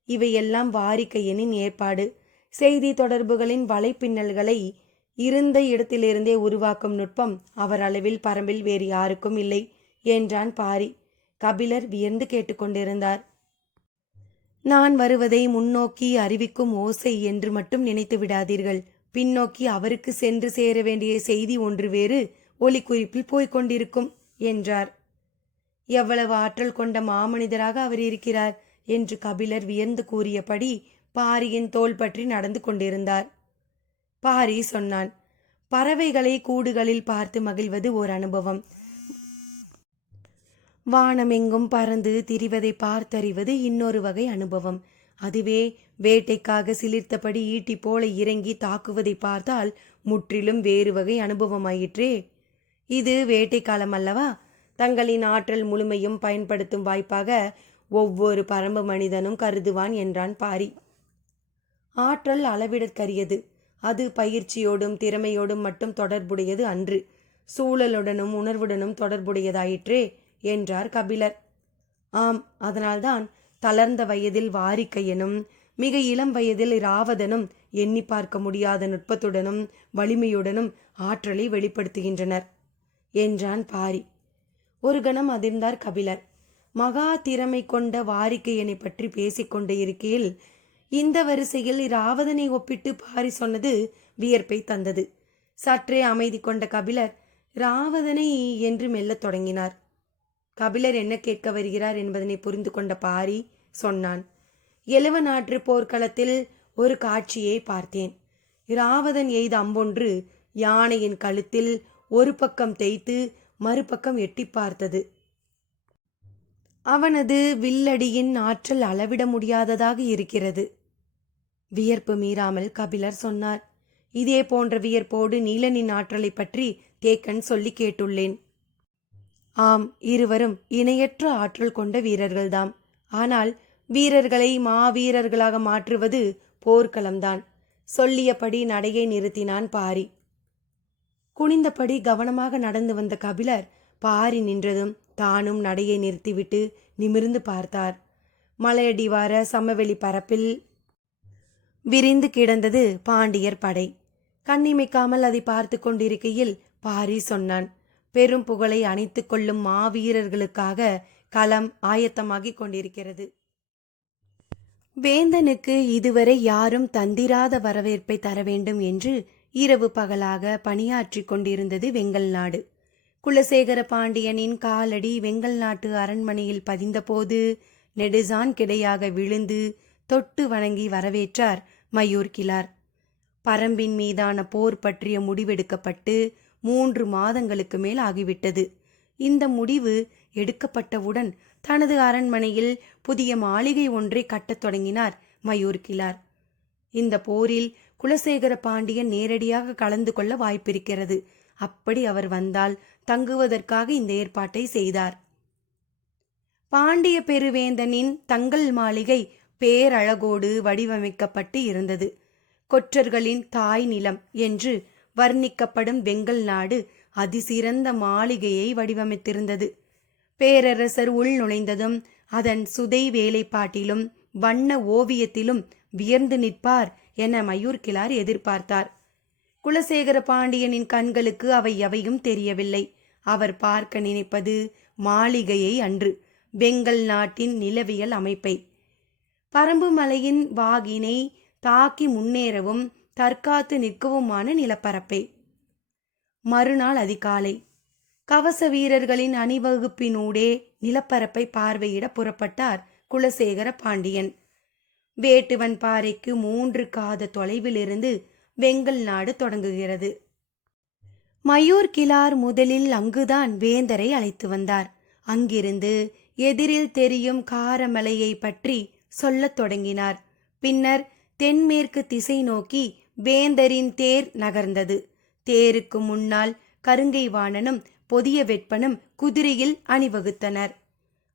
இவையெல்லாம் வாரிக்கையனின் ஏற்பாடு. செய்தி தொடர்புகளின் வலைப்பின்னல்களை இருந்த இடத்திலிருந்தே உருவாக்கும் நுட்பம் அவர் அளவில் பரம்பில் வேறு யாருக்கும் இல்லை என்றான் பாரி. கபிலர் வியந்து கேட்டுக்கொண்டிருந்தார். நான் வருவதை முன்னோக்கி அறிவிக்கும் ஓசை என்று மட்டும் நினைத்து விடாதீர்கள். பின்னோக்கி அவருக்கு சென்று சேர வேண்டிய செய்தி ஒன்று வேறு ஒலிக்குறிப்பில் போய்கொண்டிருக்கும் என்றார். எவ்வளவு ஆற்றல் கொண்ட மாமனிதராக அவர் இருக்கிறார் என்று கபிலர் வியந்து கூறியபடி பாரியின் தோள் பற்றி நடந்து கொண்டிருந்தார். பாரி சொன்னான், பறவைகளை கூடுகளில் பார்த்து மகிழ்வது ஓர் அனுபவம். வானமெங்கும் பறந்து திரிவதை பார்த்தறிவது இன்னொரு வகை அனுபவம். அதுவே வேட்டைக்காக சிலிர்த்தபடி ஈட்டி போல இறங்கி தாக்குவதை பார்த்தால் முற்றிலும் வேறு வகை அனுபவமாயிற்றே. இது வேட்டை காலம் அல்லவா? தங்களின் ஆற்றல் முழுமையும் பயன்படுத்தும் வாய்ப்பாக ஒவ்வொரு பரம்பு மனிதனும் கருதுவான் என்றான் பாரி. ஆற்றல் அளவிடற்கரியது. அது பயிற்சியோடும் திறமையோடும் மட்டும் தொடர்புடையது அன்று, சூழலுடனும் உணர்வுடனும் தொடர்புடையதாயிற்றே என்றார் கபிலர். ஆம், அதனால்தான் தளர்ந்த வயதில் வாரிக்கையனும் மிக இளம் வயதில் இராவதனும் எண்ணி பார்க்க முடியாத நுட்பத்துடனும் வலிமையுடனும் ஆற்றலை வெளிப்படுத்துகின்றனர் என்றான் பாரி. ஒரு கணம் அதிர்ந்தார் கபிலர். மகா திறமை கொண்ட வாரிக்கையனை பற்றி பேசிக்கொண்டு இருக்கையில் இந்த வரிசையில் இராவதனை ஒப்பிட்டு பாரி சொன்னது வியர்ப்பை தந்தது. சற்றே அமைதி கொண்ட கபிலர் இராவதனை என்று மெல்லத் தொடங்கினார். கபிலர் என்ன கேட்க வருகிறார் என்பதனை புரிந்து கொண்ட பாரி சொன்னான். எழுவ நாற்று போர்க்களத்தில் ஒரு காட்சியை பார்த்தேன். இராவதன் எய்த அம்பொன்று யானையின் கழுத்தில் ஒரு பக்கம் தேய்த்து மறுபக்கம் எட்டி பார்த்தது. அவனது வில்லடியின் ஆற்றல் அளவிட முடியாததாக இருக்கிறது. வியர்ப்பு மீறாமல் கபிலர் சொன்னார். இதே போன்ற வியர்ப்போடு நீலனின் ஆற்றலை பற்றி தேக்கன் சொல்லி கேட்டுள்ளேன். ஆம், இருவரும் இணையற்ற ஆற்றல் கொண்ட வீரர்கள்தாம். ஆனால் வீரர்களை மாவீரர்களாக மாற்றுவது போர்க்களம்தான். சொல்லியபடி நடையை நிறுத்தினான் பாரி. குனிந்தபடி கவனமாக நடந்து வந்த கபிலர் பாரி நின்றதும் தானும் நடையை நிறுத்திவிட்டு நிமிர்ந்து பார்த்தார். மலையடிவார சமவெளி பரப்பில் விரிந்து கிடந்தது பாண்டியர் படை. கண்ணிமைக்காமல் அதை பார்த்து கொண்டிருக்கையில் பாரி சொன்னான். பெரும் புகழை அணைத்து கொள்ளும் மாவீரர்களுக்காக களம் ஆயத்தமாகிக் கொண்டிருக்கிறது. வேந்தனுக்கு இதுவரை யாரும் தந்திராத வரவேற்பை தர வேண்டும் என்று இரவு பகலாக பணியாற்றி கொண்டிருந்தது வெங்கல் நாடு. குலசேகர பாண்டியனின் காலடி வெங்கல் நாட்டு அரண்மனையில் பதிந்தபோது நெடுசான் கிடையாக விழுந்து தொட்டு வணங்கி வரவேற்றார் மயூர் கிழார். பரம்பின் மீதான போர் பற்றிய முடிவெடுக்கப்பட்டு 3 மாதங்களுக்கு மேல் ஆகிவிட்டது. இந்த முடிவு எடுக்கப்பட்டவுடன் தனது அரண்மனையில் புதிய மாளிகை ஒன்றை கட்டத் தொடங்கினார் மயூர் கிழார். இந்த போரில் குலசேகர பாண்டியன் நேரடியாக கலந்து கொள்ள வாய்ப்பிருக்கிறது. அப்படி அவர் வந்தால் தங்குவதற்காக இந்த ஏற்பாட்டை செய்தார். பாண்டிய பெருவேந்தனின் தங்கள் மாளிகை பேரழகோடு வடிவமைக்கப்பட்டு இருந்தது. கொற்றர்களின் தாய் நிலம் என்று வர்ணிக்கப்படும் வெங்கல் நாடு அதிசிறந்த மாளிகையை வடிவமைத்திருந்தது. பேரரசர் உள் நுழைந்ததும் அதன் சுதை வேலைப்பாட்டிலும் வண்ண ஓவியத்திலும் வியர்ந்து நிற்பார் என மயூர் கிழார் எதிர்பார்த்தார். குலசேகர பாண்டியனின் கண்களுக்கு அவை எவையும் தெரியவில்லை. அவர் பார்க்க நினைப்பது மாளிகையை அன்று, வெங்கல் நாட்டின் நிலவியல் அமைப்பை. பரம்பு மலையின் வாகினை தாக்கி முன்னேறவும் தற்காத்து நிற்கவுமான நிலப்பரப்பை. மறுநாள் அதிகாலை கவச வீரர்களின் அணிவகுப்பினூடே நிலப்பரப்பை பார்வையிட புறப்பட்டார் குலசேகர பாண்டியன். வேட்டுவன் பாறைக்கு 3 காத தொலைவிலிருந்து வெங்கல் நாடு தொடங்குகிறது. மயூர் கிழார் முதலில் அங்குதான் வேந்தரை அழைத்து வந்தார். அங்கிருந்து எதிரில் தெரியும் காரமலையை பற்றி சொல்லத் தொடங்கினார். பின்னர் தென்மேற்கு திசை நோக்கி வேந்தரின் தேர் நகர்ந்தது. தேருக்கு முன்னால் கருங்கை வாணனும் பொதிய வெப்பனும் குதிரையில் அணிவகுத்தனர்.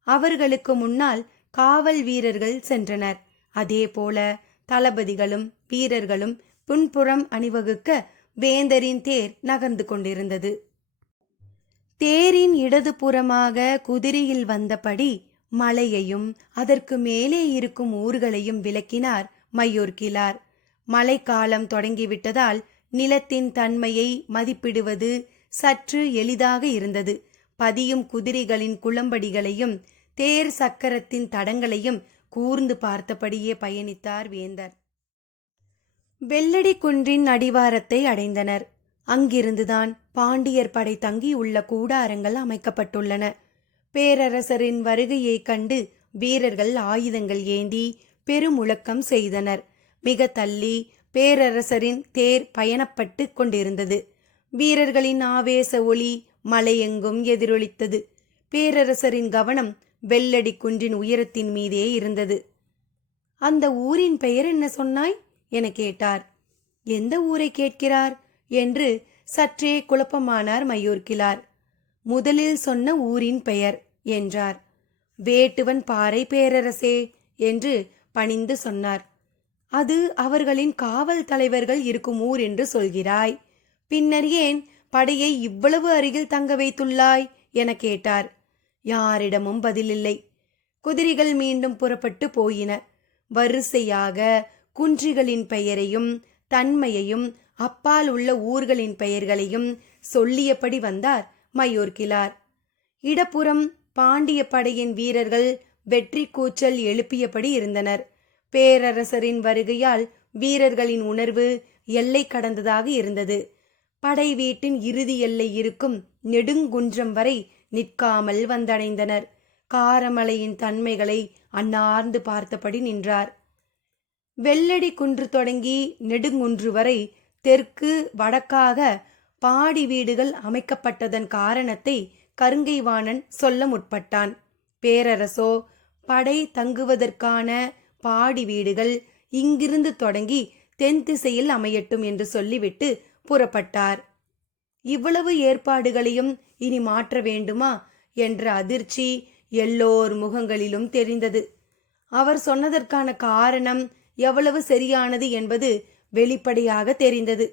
அவர்களுக்கு முன்னால் காவல் வீரர்கள் சென்றனர். அதேபோல தளபதிகளும் வீரர்களும் புன்புறம் அணிவகுக்க வேந்தரின் தேர் நகர்ந்து கொண்டிருந்தது. தேரின் இடது புறமாக குதிரையில் வந்தபடி மலையையும் அதற்கு மேலே இருக்கும் ஊர்களையும் விளக்கினார் மயூர் கிழார். மழைக்காலம் தொடங்கிவிட்டதால் நிலத்தின் தன்மையை மதிப்பிடுவது சற்று எளிதாக இருந்தது. பதியும் குதிரைகளின் குளம்படிகளையும் தேர் சக்கரத்தின் தடங்களையும் கூர்ந்து பார்த்தபடியே பயணித்தார் வேந்தர். வெள்ளடி குன்றின் அடிவாரத்தை அடைந்தனர். அங்கிருந்துதான் பாண்டியர் படை தங்கியுள்ள கூடாரங்கள் அமைக்கப்பட்டுள்ளன. பேரரசரின் வருகையைக் கண்டு வீரர்கள் ஆயுதங்கள் ஏந்தி பெருமுழக்கம் செய்தனர். மிக தள்ளி பேரரசரின் தேர் பயணப்பட்டு கொண்டிருந்தது. வீரர்களின் ஆவேச ஒளி மலையெங்கும் எதிரொலித்தது. பேரரசரின் கவனம் வெள்ளடி குன்றின் உயரத்தின் மீதே இருந்தது. அந்த ஊரின் பெயர் என்ன சொன்னாய் என கேட்டார். எந்த ஊரை கேட்கிறார் என்று சற்றே குழப்பமானார் மயூர்கிழார். முதலில் சொன்ன ஊரின் பெயர் என்றார். வேட்டுவன் பாறை பேரரசே என்று பணிந்து சொன்னார். அது அவர்களின் காவல் தலைவர்கள் இருக்கும் ஊர் என்று சொல்கிறாய், பின்னர் ஏன் படையை இவ்வளவு அருகில் தங்க வைத்துள்ளாய் என கேட்டார். யாரிடமும் பதிலில்லை. குதிரைகள் மீண்டும் புறப்பட்டு போயின. வரிசையாக குன்றிகளின் பெயரையும் தன்மையையும் அப்பால் உள்ள ஊர்களின் பெயர்களையும் சொல்லியபடி வந்தார் மயூர்கிழார். இடப்புறம் பாண்டிய படையின் வீரர்கள் வெற்றி கூச்சல் எழுப்பியபடி இருந்தனர். பேரரசரின் வருகையால் வீரர்களின் உணர்வு எல்லை கடந்ததாக இருந்தது. படை வீட்டின் இறுதி எல்லை இருக்கும் நெடுங்குன்றம் வரை நிற்காமல் வந்தடைந்தனர். காரமலையின் தன்மைகளை அன்னார்ந்து பார்த்தபடி நின்றார். வெள்ளடி குன்று தொடங்கி நெடுங்குன்று வரை தெற்கு வடக்காக பாடி வீடுகள் அமைக்கப்பட்டதன் காரணத்தை கருங்கைவாணன் சொல்ல முற்பட்டான். பேரரசோ படை தங்குவதற்கான பாடி வீடுகள் இங்கிருந்து தொடங்கி தென் திசையில் அமையட்டும் என்று சொல்லிவிட்டு புறப்பட்டார். இவ்வளவு ஏற்பாடுகளையும் இனி மாற்ற வேண்டுமா என்ற அதிர்ச்சி எல்லோர் முகங்களிலும் தெரிந்தது. அவர் சொன்னதற்கான காரணம் எவ்வளவு சரியானது என்பது வெளிப்படையாக தெரிந்தது.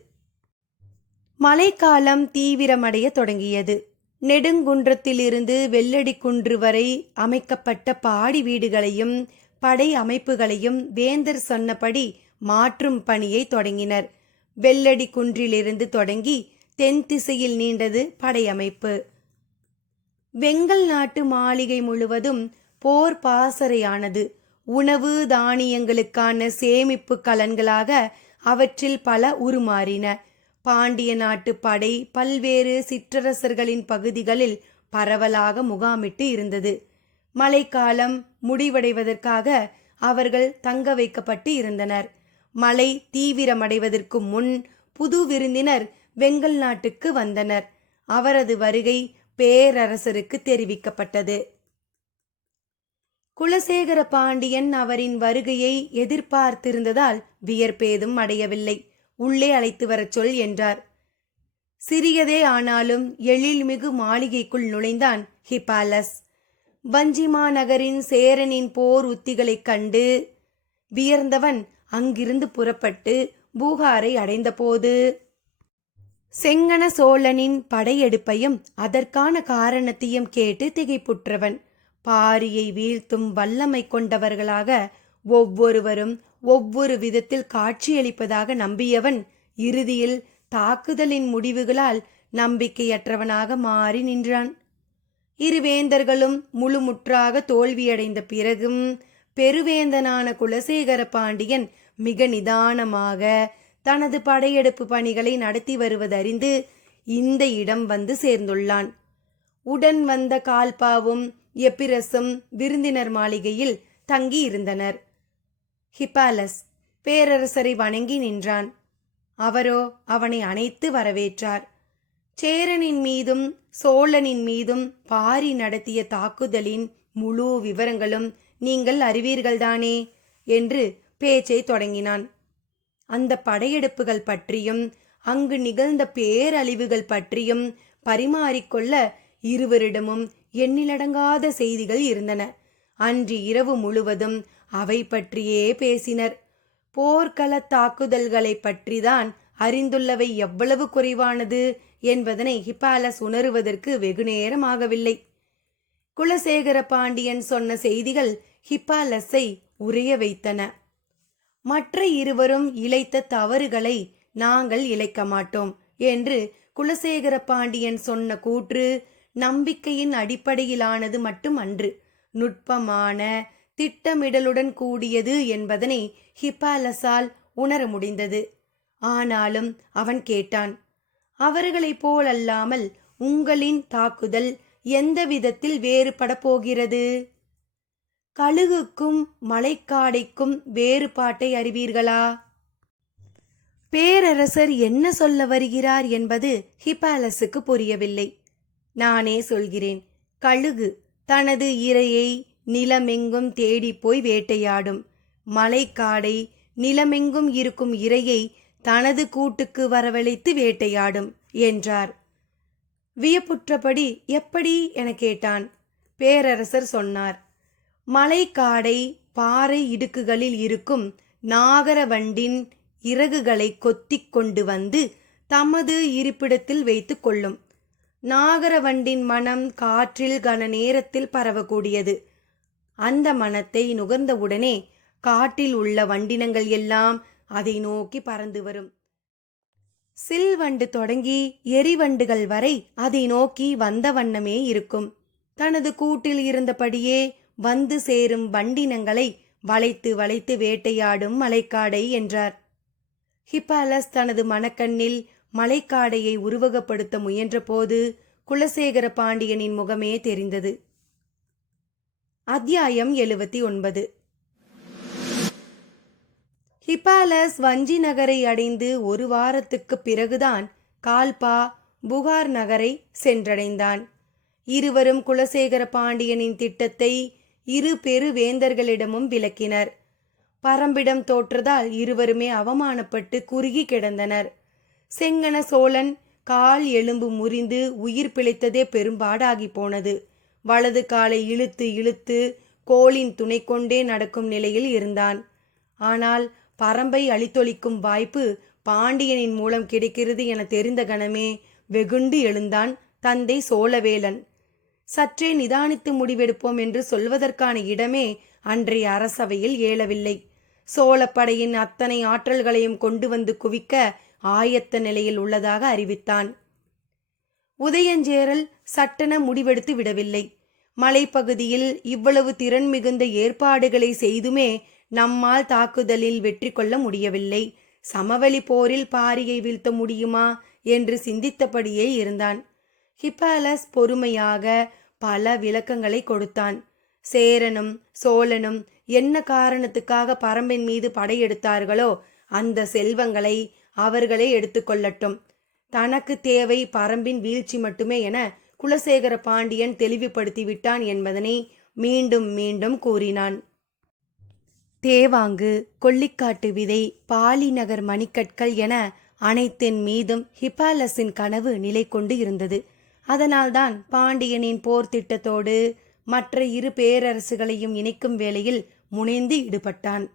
மழைக்காலம் தீவிரமடைய தொடங்கியது. நெடுங்குன்றத்திலிருந்து வெள்ளடி குன்று வரை அமைக்கப்பட்ட பாடி வீடுகளையும் படை அமைப்புகளையும் வேந்தர் சொன்னபடி மாற்றும் பணியை தொடங்கினர். வெள்ளடி குன்றிலிருந்து தொடங்கி தென் திசையில் நீண்டது படையமைப்பு. வெங்கல் நாட்டு மாளிகை முழுவதும் போர் பாசறையானது. உணவு தானியங்களுக்கான சேமிப்பு கலன்களாக அவற்றில் பல உருமாறின. பாண்டிய நாட்டு படை பல்வேறு சிற்றரசர்களின் பகுதிகளில் பரவலாக முகாமிட்டு இருந்தது. மழைக்காலம் முடிவடைவதற்காக அவர்கள் தங்க வைக்கப்பட்டு இருந்தனர். மழை தீவிரமடைவதற்கு முன் புது விருந்தினர் வெங்கல் நாட்டுக்கு வந்தனர். அவரது வருகை பேரரசருக்கு தெரிவிக்கப்பட்டது. குலசேகர பாண்டியன் அவரின் வருகையை எதிர்பார்த்திருந்ததால் வியற்பேதும் அடையவில்லை. உள்ளே அழைத்து வரச் சொல் என்றார். சிறியதே ஆனாலும் எழில்மிகு மாளிகைக்குள் நுழைந்தான் ஹிப்பாலஸ். வஞ்சிமா நகரின் சேரனின் போர் உத்திகளைக் கண்டு வியர்ந்தவன் அங்கிருந்து புறப்பட்டு பூகாரை அடைந்தபோது செங்கன சோழனின் படையெடுப்பையும் அதற்கான காரணத்தையும் கேட்டு திகைப்புற்றவன். பாரியை வீழ்த்தும் வல்லமை கொண்டவர்களாக ஒவ்வொருவரும் ஒவ்வொரு விதத்தில் காட்சியளிப்பதாக நம்பியவன் இறுதியில் தாக்குதலின் முடிவுகளால் நம்பிக்கையற்றவனாக மாறி நின்றான். இருவேந்தர்களும் முழுமுற்றாக தோல்வியடைந்த பிறகும் பெருவேந்தனான குலசேகர பாண்டியன் மிக நிதானமாக தனது படையெடுப்பு பணிகளை நடத்தி வருவதறிந்து இந்த இடம் வந்து சேர்ந்துள்ளான். உடன் வந்த கால்பாவும் எப்பிரசும் விருந்தினர் மாளிகையில் தங்கி இருந்தனர். ஹிப்பாலஸ் பேரரசரை வணங்கி நின்றான். அவரோ அவனை அணைத்து வரவேற்றார். சேரனின் மீதும் சோழனின் மீதும் பாரி நடத்திய தாக்குதலின் முழு விவரங்களும் நீங்கள் அறிவீர்கள்தானே என்று பேச்சை தொடங்கினான். அந்த படையெடுப்புகள் பற்றியும் அங்கு நிகழ்ந்த பேரழிவுகள் பற்றியும் பரிமாறிக்கொள்ள இருவரிடமும் எண்ணிலடங்காத செய்திகள் இருந்தன. அன்று இரவு முழுவதும் அவை பற்றியே பேசினர். போர்க்கள தாக்குதல்களை பற்றிதான் அறிந்துள்ளவை எவ்வளவு குறைவானது என்பதனை ஹிப்பாலஸ் உணருவதற்கு வெகுநேரம் ஆகவில்லை. குலசேகர பாண்டியன் சொன்ன செய்திகள் ஹிப்பாலஸை உறைய வைத்தன. மற்ற இருவரும் இழைத்த தவறுகளை நாங்கள் இழைக்க மாட்டோம் என்று குலசேகர பாண்டியன் சொன்ன கூற்று நம்பிக்கையின் அடிப்படையிலானது மட்டும் அன்று, நுட்பமான திட்டமிடலுடன் கூடியது என்பதனை ஹிப்பாலஸால் உணர முடிந்தது. ஆனாலும் அவன் கேட்டான், அவர்களைப் போலல்லாமல் உங்களின் தாக்குதல் எந்த விதத்தில் வேறுபட போகிறது? கழுகுக்கும் மலைக்காடைக்கும் வேறுபாட்டை அறிவீர்களா? பேரரசர் என்ன சொல்ல வருகிறார் என்பது ஹிப்பாலஸுக்கு புரியவில்லை. நானே சொல்கிறேன். கழுகு தனது இரையை நிலமெங்கும் தேடி போய் வேட்டையாடும். மலைக்காடை நிலமெங்கும் இருக்கும் இரையை தனது கூட்டுக்கு வரவழைத்து வேட்டையாடும் என்றார். வியப்புற்றபடி எப்படி என கேட்டான். பேரரசர் சொன்னார், மலைக்காடை பாறை இடுக்குகளில் இருக்கும் நாகரவண்டின் இறகுகளை கொத்திக் கொண்டு வந்து தமது இருப்பிடத்தில் வைத்து கொள்ளும். நாகரவண்டின் மனம் காற்றில் கன நேரத்தில் பரவக்கூடியது. அந்த மனத்தை நுகர்ந்தவுடனே காட்டில் உள்ள வண்டினங்கள் எல்லாம் அதை நோக்கி பறந்து வரும். சில்வண்டு தொடங்கி எரிவண்டுகள் வரை அதை நோக்கி வந்த வண்ணமே இருக்கும். தனது கூட்டில் இருந்தபடியே வந்து சேரும் வண்டினங்களை வளைத்து வளைத்து வேட்டையாடும் மலைக்காடை என்றார். ஹிப்பாலஸ் தனது மனக்கண்ணில் மலைக்காடையை உருவகப்படுத்த முயன்றபோது குலசேகர பாண்டியனின் முகமே தெரிந்தது. அத்தியாயம் 79. ஹிப்பாலஸ் வஞ்சி நகரை அடைந்து ஒரு வாரத்துக்கு பிறகுதான் கால்பா புகார் நகரை சென்றடைந்தான். இருவரும் குலசேகர பாண்டியனின் திட்டத்தை இரு பெரு வேந்தர்களிடமும் விளக்கினர். பரம்பிடம் தோற்றதால் இருவருமே அவமானப்பட்டு குறுகி கிடந்தனர். செங்கன சோழன் கால் எலும்பு முறிந்து உயிர் பிழைத்ததே பெரும்பாடாகி போனது. வலது காலை இழுத்து இழுத்து கோலின் துணை கொண்டே நடக்கும் நிலையில் இருந்தான். ஆனால் பரம்பை அழித்தொழிக்கும் வாய்ப்பு பாண்டியனின் மூலம் கிடைக்கிறது என தெரிந்த கணமே வெகுண்டு எழுந்தான் தந்தை சோழவேலன். சற்றே நிதானித்து முடிவெடுப்போம் என்று சொல்வதற்கான இடமே அன்றைய அரசவையில் ஏலவில்லை. சோழப்படையின் அத்தனை ஆற்றல்களையும் கொண்டு வந்து குவிக்க ஆயத்த நிலையில் உள்ளதாக அறிவித்தான். உதயஞ்சேரல் சட்டென முடிவெடுத்து விடவில்லை. மலைப்பகுதியில் இவ்வளவு திறன் மிகுந்த ஏற்பாடுகளை செய்துமே நம்மால் தாக்குதலில் வெற்றி கொள்ள முடியவில்லை. சமவெளி போரில் பாரியை வீழ்த்த முடியுமா என்று சிந்தித்தபடியே இருந்தான். ஹிப்பாலஸ் பொறுமையாக பல விளக்கங்களை கொடுத்தான். சேரனும் சோழனும் என்ன காரணத்துக்காக பரம்பின் மீது படையெடுத்தார்களோ அந்த செல்வங்களை அவர்களே எடுத்துக்கொள்ளட்டும். தனக்கு தேவை பரம்பின் வீழ்ச்சி மட்டுமே என குலசேகர பாண்டியன் தெளிவுபடுத்திவிட்டான் என்பதனை மீண்டும் மீண்டும் கூறினான். தேவாங்கு, கொல்லிக்காட்டு விதை, பாலிநகர் மணிக்கற்கள் என அனைத்தின் மீதும் ஹிப்பாலஸின் கனவு நிலை கொண்டு இருந்தது. அதனால்தான் பாண்டியனின் போர் திட்டத்தோடு மற்ற இரு பேரரசுகளையும் இணைக்கும் வேளையில் முனைந்து ஈடுபட்டான்.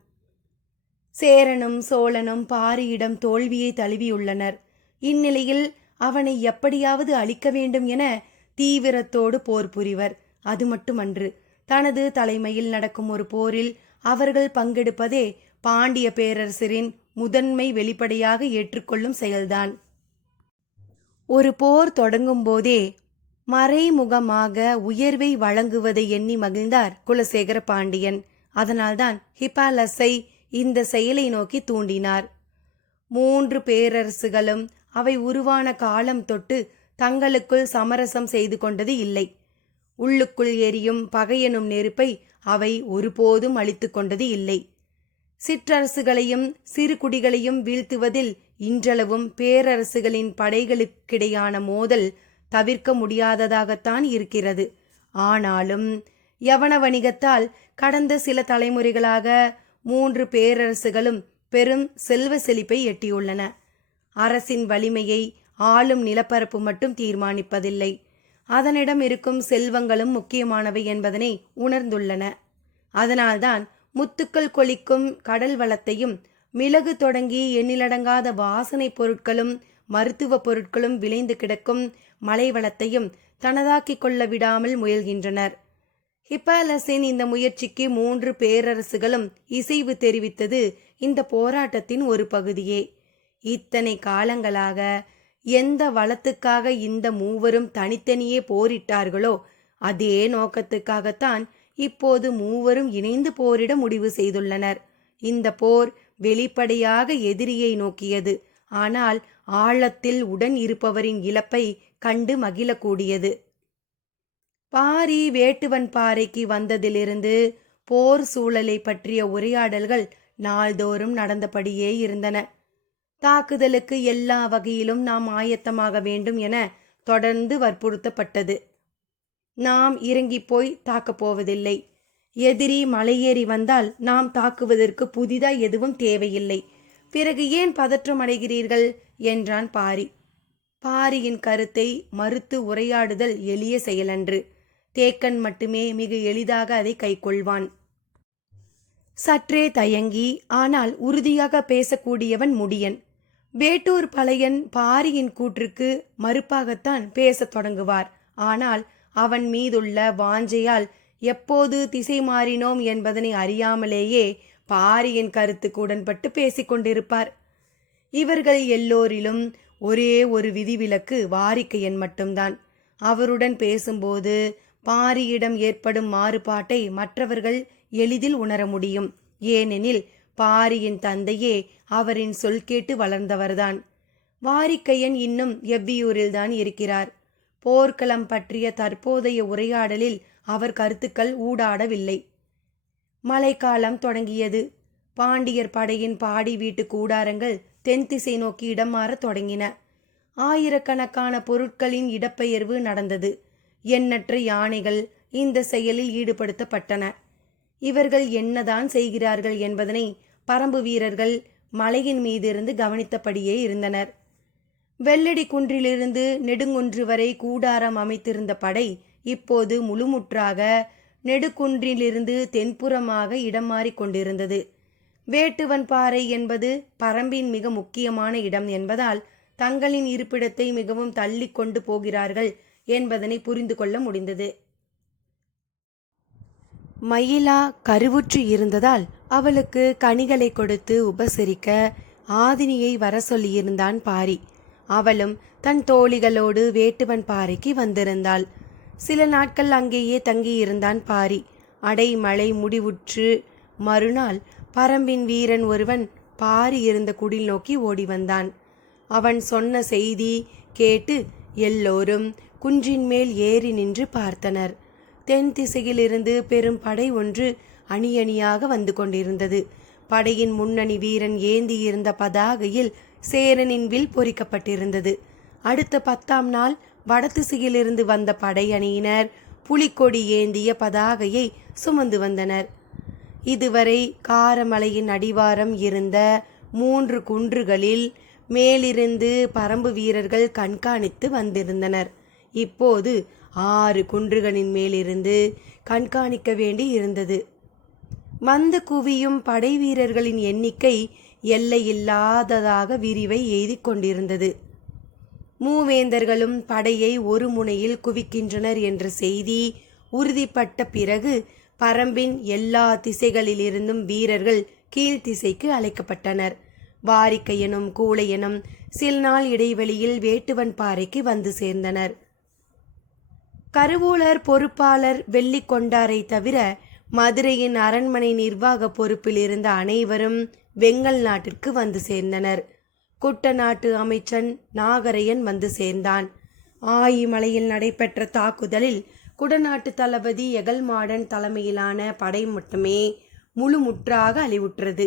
சேரனும் சோழனும் பாரியிடம் தோல்வியை தழுவியுள்ளனர். இந்நிலையில் அவனை எப்படியாவது அழிக்க வேண்டும் என தீவிரத்தோடு போர் புரிவர். அது மட்டுமன்று, தனது தலைமையில் நடக்கும் ஒரு போரில் அவர்கள் பங்கெடுப்பதே பாண்டிய பேரரசரின் முதன்மை வெளிப்படையாக ஏற்றுக்கொள்ளும் செயல்தான். ஒரு போர் தொடங்கும் போதே மறைமுகமாக உயர்வை வழங்குவதை எண்ணி மகிழ்ந்தார் குலசேகர பாண்டியன். அதனால்தான் ஹிப்பாலஸை இந்த செயலை நோக்கி தூண்டினார். 3 பேரரசுகளும் அவை உருவான காலம் தொட்டு தங்களுக்குள் சமரசம் செய்து கொண்டது இல்லை. உள்ளுக்குள் எரியும் பகையெனும் நெருப்பை அவை ஒருபோதும் அழித்து கொண்டது இல்லை. சிற்றரசுகளையும் சிறு குடிகளையும் வீழ்த்துவதில் இன்றளவும் பேரரசுகளின் படைகளுக்கிடையான மோதல் தவிர்க்க முடியாததாகத்தான் இருக்கிறது. ஆனாலும் யவன வணிகத்தால் கடந்த சில தலைமுறைகளாக 3 பேரரசுகளும் பெரும் செல்வ செழிப்பை எட்டியுள்ளன. அரசின் வலிமையை ஆளும் நிலப்பரப்பு மட்டும் தீர்மானிப்பதில்லை, அதனிடம் இருக்கும் செல்வங்களும் முக்கியமானவை என்பதனை உணர்ந்துள்ளன. அதனால்தான் முத்துக்கள் கொளிக்கும் கடல் வளத்தையும் மிளகு தொடங்கி எண்ணிலடங்காத வாசனை பொருட்களும் மருத்துவ பொருட்களும் விளைந்து கிடக்கும் மலை வளத்தையும் தனதாக்கிக் கொள்ள விடாமல் முயல்கின்றனர். ஹிப்பாலஸின் இந்த முயற்சிக்கு 3 பேரரசுகளும் இசைவு தெரிவித்தது இந்த போராட்டத்தின் ஒரு பகுதியே. இத்தனை காலங்களாக எந்த வளத்துக்காக இந்த மூவரும் தனித்தனியே போரிட்டார்களோ அதே நோக்கத்துக்காகத்தான் இப்போது மூவரும் இணைந்து போரிட முடிவு செய்துள்ளனர். இந்த போர் வெளிப்படையாக எதிரியை நோக்கியது, ஆனால் ஆழத்தில் உடன் இருப்பவரின் இழப்பை கண்டு மகிழக்கூடியது. பாரி வேட்டுவன் பாறைக்கு வந்ததிலிருந்து போர் சூழலை பற்றிய உரையாடல்கள் நாள்தோறும் நடந்தபடியே இருந்தன. தாக்குதலுக்கு எல்லா வகையிலும் நாம் ஆயத்தமாக வேண்டும் என தொடர்ந்து வற்புறுத்தப்பட்டது. நாம் இறங்கி போய் தாக்கப் போவதில்லை. எதிரி மலையேறி வந்தால் நாம் தாக்குவதற்கு புதிதாய் எதுவும் தேவையில்லை. பிறகு ஏன் பதற்றம் அடைகிறீர்கள் என்றான் பாரி. பாரியின் கருத்தை மறுத்து உரையாடுதல் எளிய செயலன்று. தேக்கன் மட்டுமே மிக எளிதாக அதை கைக்கொள்வான். சற்றே தயங்கி ஆனால் உறுதியாக பேசக்கூடியவன் முடியன். வேட்டூர் பழையன் பாரியின் கூற்றுக்கு மறுப்பாகத்தான் பேசத் தொடங்குவார். ஆனால் அவன் மீதுள்ள வாஞ்சையால் எப்போது திசை மாறினோம் என்பதனை அறியாமலேயே பாரியின் கருத்துக்கு உடன்பட்டு பேசிக்கொண்டிருப்பார். இவர்கள் எல்லோரிலும் ஒரே ஒரு விதிவிலக்கு வாரிக்கையன் மட்டும்தான். அவருடன் பேசும்போது பாரியிடம் ஏற்படும் மாறுபாட்டை மற்றவர்கள் எளிதில் உணர முடியும். ஏனெனில் பாரியின் தந்தையே அவரின் சொல் கேட்டு வளர்ந்தவர்தான். வாரிக்கையன் இன்னும் எவ்வியூரில்தான் இருக்கிறார். போர்க்களம் பற்றிய தற்போதைய உரையாடலில் அவர் கருத்துக்கள் ஊடாடவில்லை. மழைக்காலம் தொடங்கியது. பாண்டியர் படையின் பாடி வீட்டு கூடாரங்கள் தென் திசை நோக்கி இடம் மாறத் தொடங்கின. ஆயிரக்கணக்கான பொருட்களின் இடப்பெயர்வு நடந்தது. எண்ணற்ற யானைகள் இந்த செயலில் ஈடுபடுத்தப்பட்டன. இவர்கள் என்னதான் செய்கிறார்கள் என்பதனை பரம்பு வீரர்கள் மலையின் மீதிருந்து கவனித்தபடியே இருந்தனர். வெள்ளடி குன்றிலிருந்து நெடுங்குன்று வரை கூடாரம் அமைத்திருந்த படை இப்போது முழுமுற்றாக நெடுக்குன்றிலிருந்து தென்புறமாக இடம் மாறிக்கொண்டிருந்தது. வேட்டுவன் பாறை என்பது பரம்பின் மிக முக்கியமான இடம் என்பதால் தங்களின் இருப்பிடத்தை மிகவும் தள்ளி கொண்டு போகிறார்கள் என்பதனை புரிந்து கொள்ள முடிந்தது. மயிலா கருவுற்று இருந்ததால் அவளுக்கு கனிகளை கொடுத்து உபசரிக்க ஆதினியை வர சொல்லியிருந்தான் பாரி. அவளும் தன் தோழிகளோடு வேட்டுவன் பாறைக்கு வந்திருந்தாள். சில நாட்கள் அங்கேயே தங்கியிருந்தான் பாரி. அடைமழை முடிவுற்று மறுநாள் பரம்பின் வீரன் ஒருவன் பாரி இருந்த குடில் நோக்கி ஓடி வந்தான். அவன் சொன்ன செய்தி கேட்டு எல்லோரும் குன்றின் மேல் ஏறி நின்று பார்த்தனர். தென் திசையிலிருந்து பெரும் படை ஒன்று அணி அணியாக வந்து கொண்டிருந்தது. படையின் முன்னணி வீரன் ஏந்தியிருந்த பதாகையில் சேரனின் வில் பொறிக்கப்பட்டிருந்தது. அடுத்த 10ஆம் நாள் வடதிசையிலிருந்து வந்த படை அணியினர் புலிக்கொடி ஏந்திய பதாகையை சுமந்து வந்தனர். இதுவரை காரமலையின் அடிவாரம் இருந்த 3 குன்றுகளில் மேலிருந்து பரம்பு வீரர்கள் கண்காணித்து வந்திருந்தனர். இப்போது 6 குன்றுகளின் மேலிருந்து கண்காணிக்க வேண்டி இருந்தது. வந்து குவியும் படை வீரர்களின் எண்ணிக்கை எல்லையில்லாததாக விரிவை எய்தி கொண்டிருந்தது. மூவேந்தர்களும் படையை ஒரு முனையில் குவிக்கின்றனர் என்ற செய்தி உறுதிப்பட்ட பிறகு பரம்பின் எல்லா திசைகளிலிருந்தும் வீரர்கள் கீழ்த்திசைக்கு அழைக்கப்பட்டனர். வாரிக்கையனும் கூழையனும் சில நாள் இடைவெளியில் வேட்டுவன் பாறைக்கு வந்து சேர்ந்தனர். கருவூலர் பொறுப்பாளர் வெள்ளிக்கொண்டாரை தவிர மதுரையின் அரண்மனை நிர்வாக பொறுப்பில் இருந்த அனைவரும் வெங்கல் நாட்டிற்கு வந்து சேர்ந்தனர். குட்டநாட்டு அமைச்சன் நாகரையன் வந்து சேர்ந்தான். ஆயிமலையில் நடைபெற்ற தாக்குதலில் குடநாட்டு தளபதி எகல்மாடன் தலைமையிலான படை மட்டுமே முழுமுற்றாக அழிவுற்றது.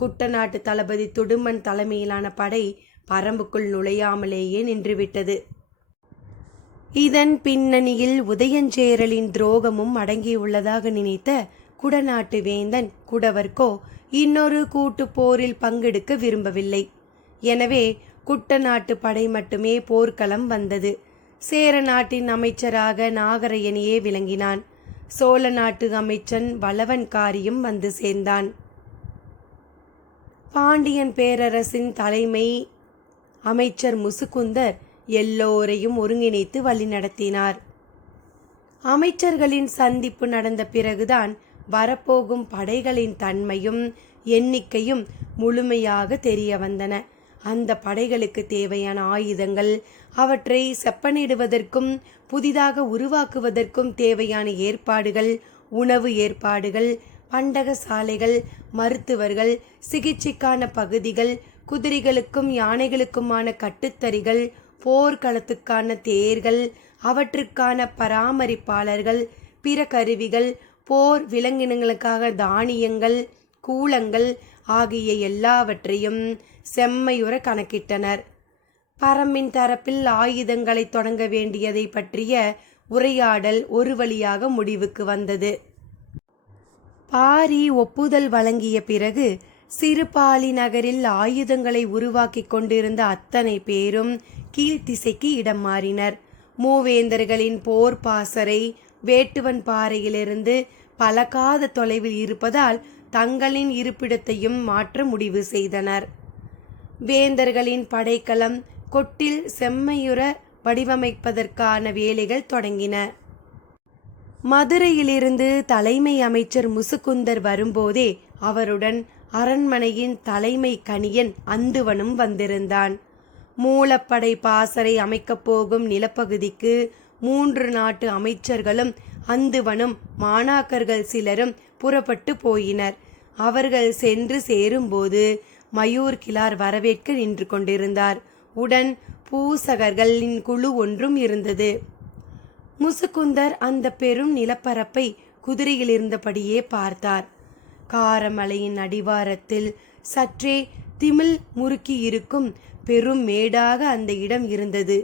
குட்டநாட்டு தளபதி துடுமன் தலைமையிலான படை பரம்புக்குள் நுழையாமலேயே நின்றுவிட்டது. இதன் பின்னணியில் உதயஞ்சேரலின் துரோகமும் அடங்கியுள்ளதாக நினைத்த குடநாட்டு வேந்தன் குடவர்கோ இன்னொரு கூட்டு போரில் பங்கெடுக்க விரும்பவில்லை. எனவே குட்டநாட்டு படை மட்டுமே போர்க்களம் வந்தது. சேர நாட்டின் அமைச்சராக நாகரையனையே விளங்கினான். சோழ நாட்டு அமைச்சன் வளவன்காரியும் வந்து சேர்ந்தான். பாண்டியன் பேரரசின் தலைமை அமைச்சர் முசுகுந்தர் எல்லோரையும் ஒருங்கிணைத்து வழிநடத்தினார். அமைச்சர்களின் சந்திப்பு நடந்த பிறகுதான் வரப்போகும் படைகளின் தன்மையும் எண்ணிக்கையும் முழுமையாக தெரிய வந்தன. அந்த படைகளுக்கு தேவையான ஆயுதங்கள், அவற்றை செப்பனிடுவதற்கும் புதிதாக உருவாக்குவதற்கும் தேவையான ஏற்பாடுகள், உணவு ஏற்பாடுகள், பண்டக சாலைகள், மருத்துவர்கள், சிகிச்சைக்கான பகுதிகள், குதிரைகளுக்கும் யானைகளுக்குமான கட்டுத்தறிகள், போர்க்களத்துக்கான தேர்கள், அவற்றுக்கான பராமரிப்பாளர்கள், பிற கருவிகள், போர் விலங்கினங்களுக்காக தானியங்கள், கூலங்கள் ஆகிய எல்லாவற்றையும் செம்மையுற கணக்கிட்டனர். பரம்பின் தரப்பில் ஆயுதங்களை தொடங்க வேண்டியதை பற்றிய உரையாடல் ஒரு வழியாக முடிவுக்கு வந்தது. பாரி ஒப்புதல் வழங்கிய பிறகு சிறுபாலி நகரில் ஆயுதங்களை உருவாக்கி கொண்டிருந்த அத்தனை பேரும் கீழ்த்திசைக்கு இடம் மாறினர். மூவேந்தர்களின் போர் பாசறை வேட்டுவன் பாறையிலிருந்து பலகாத தொலைவில் இருப்பதால் தங்களின் இருப்பிடத்தையும் மாற்ற முடிவு செய்தனர். வேந்தர்களின் படைக்கலம் கொட்டில் செம்மையுற வடிவமைப்பதற்கான வேலைகள் தொடங்கின. மதுரையிலிருந்து தலைமை அமைச்சர் முசுகுந்தர் வரும்போதே அவருடன் அரண்மனையின் தலைமை கணியன் அந்துவனும் வந்திருந்தான். மூலப்படை பாசறை அமைக்கப் போகும் நிலப்பகுதிக்கு 3 நாட்டு அமைச்சர்களும் அந்துவனும் மாணாக்கர்கள் சிலரும் புறப்பட்டு போயினர். அவர்கள் சென்று சேரும்போது மயூர் கிளார் வரவேற்க நின்று கொண்டிருந்தார். உடன் பூசகர்களின் குழு ஒன்றும் இருந்தது. முசுகுந்தர் அந்த பெரும் நிலப்பரப்பை குதிரையில் இருந்தபடியே பார்த்தார். காரமலையின் அடிவாரத்தில் சற்றே திமில் முறுக்கி இருக்கும் பெரும் மேடாக அந்த இடம் இருந்தது.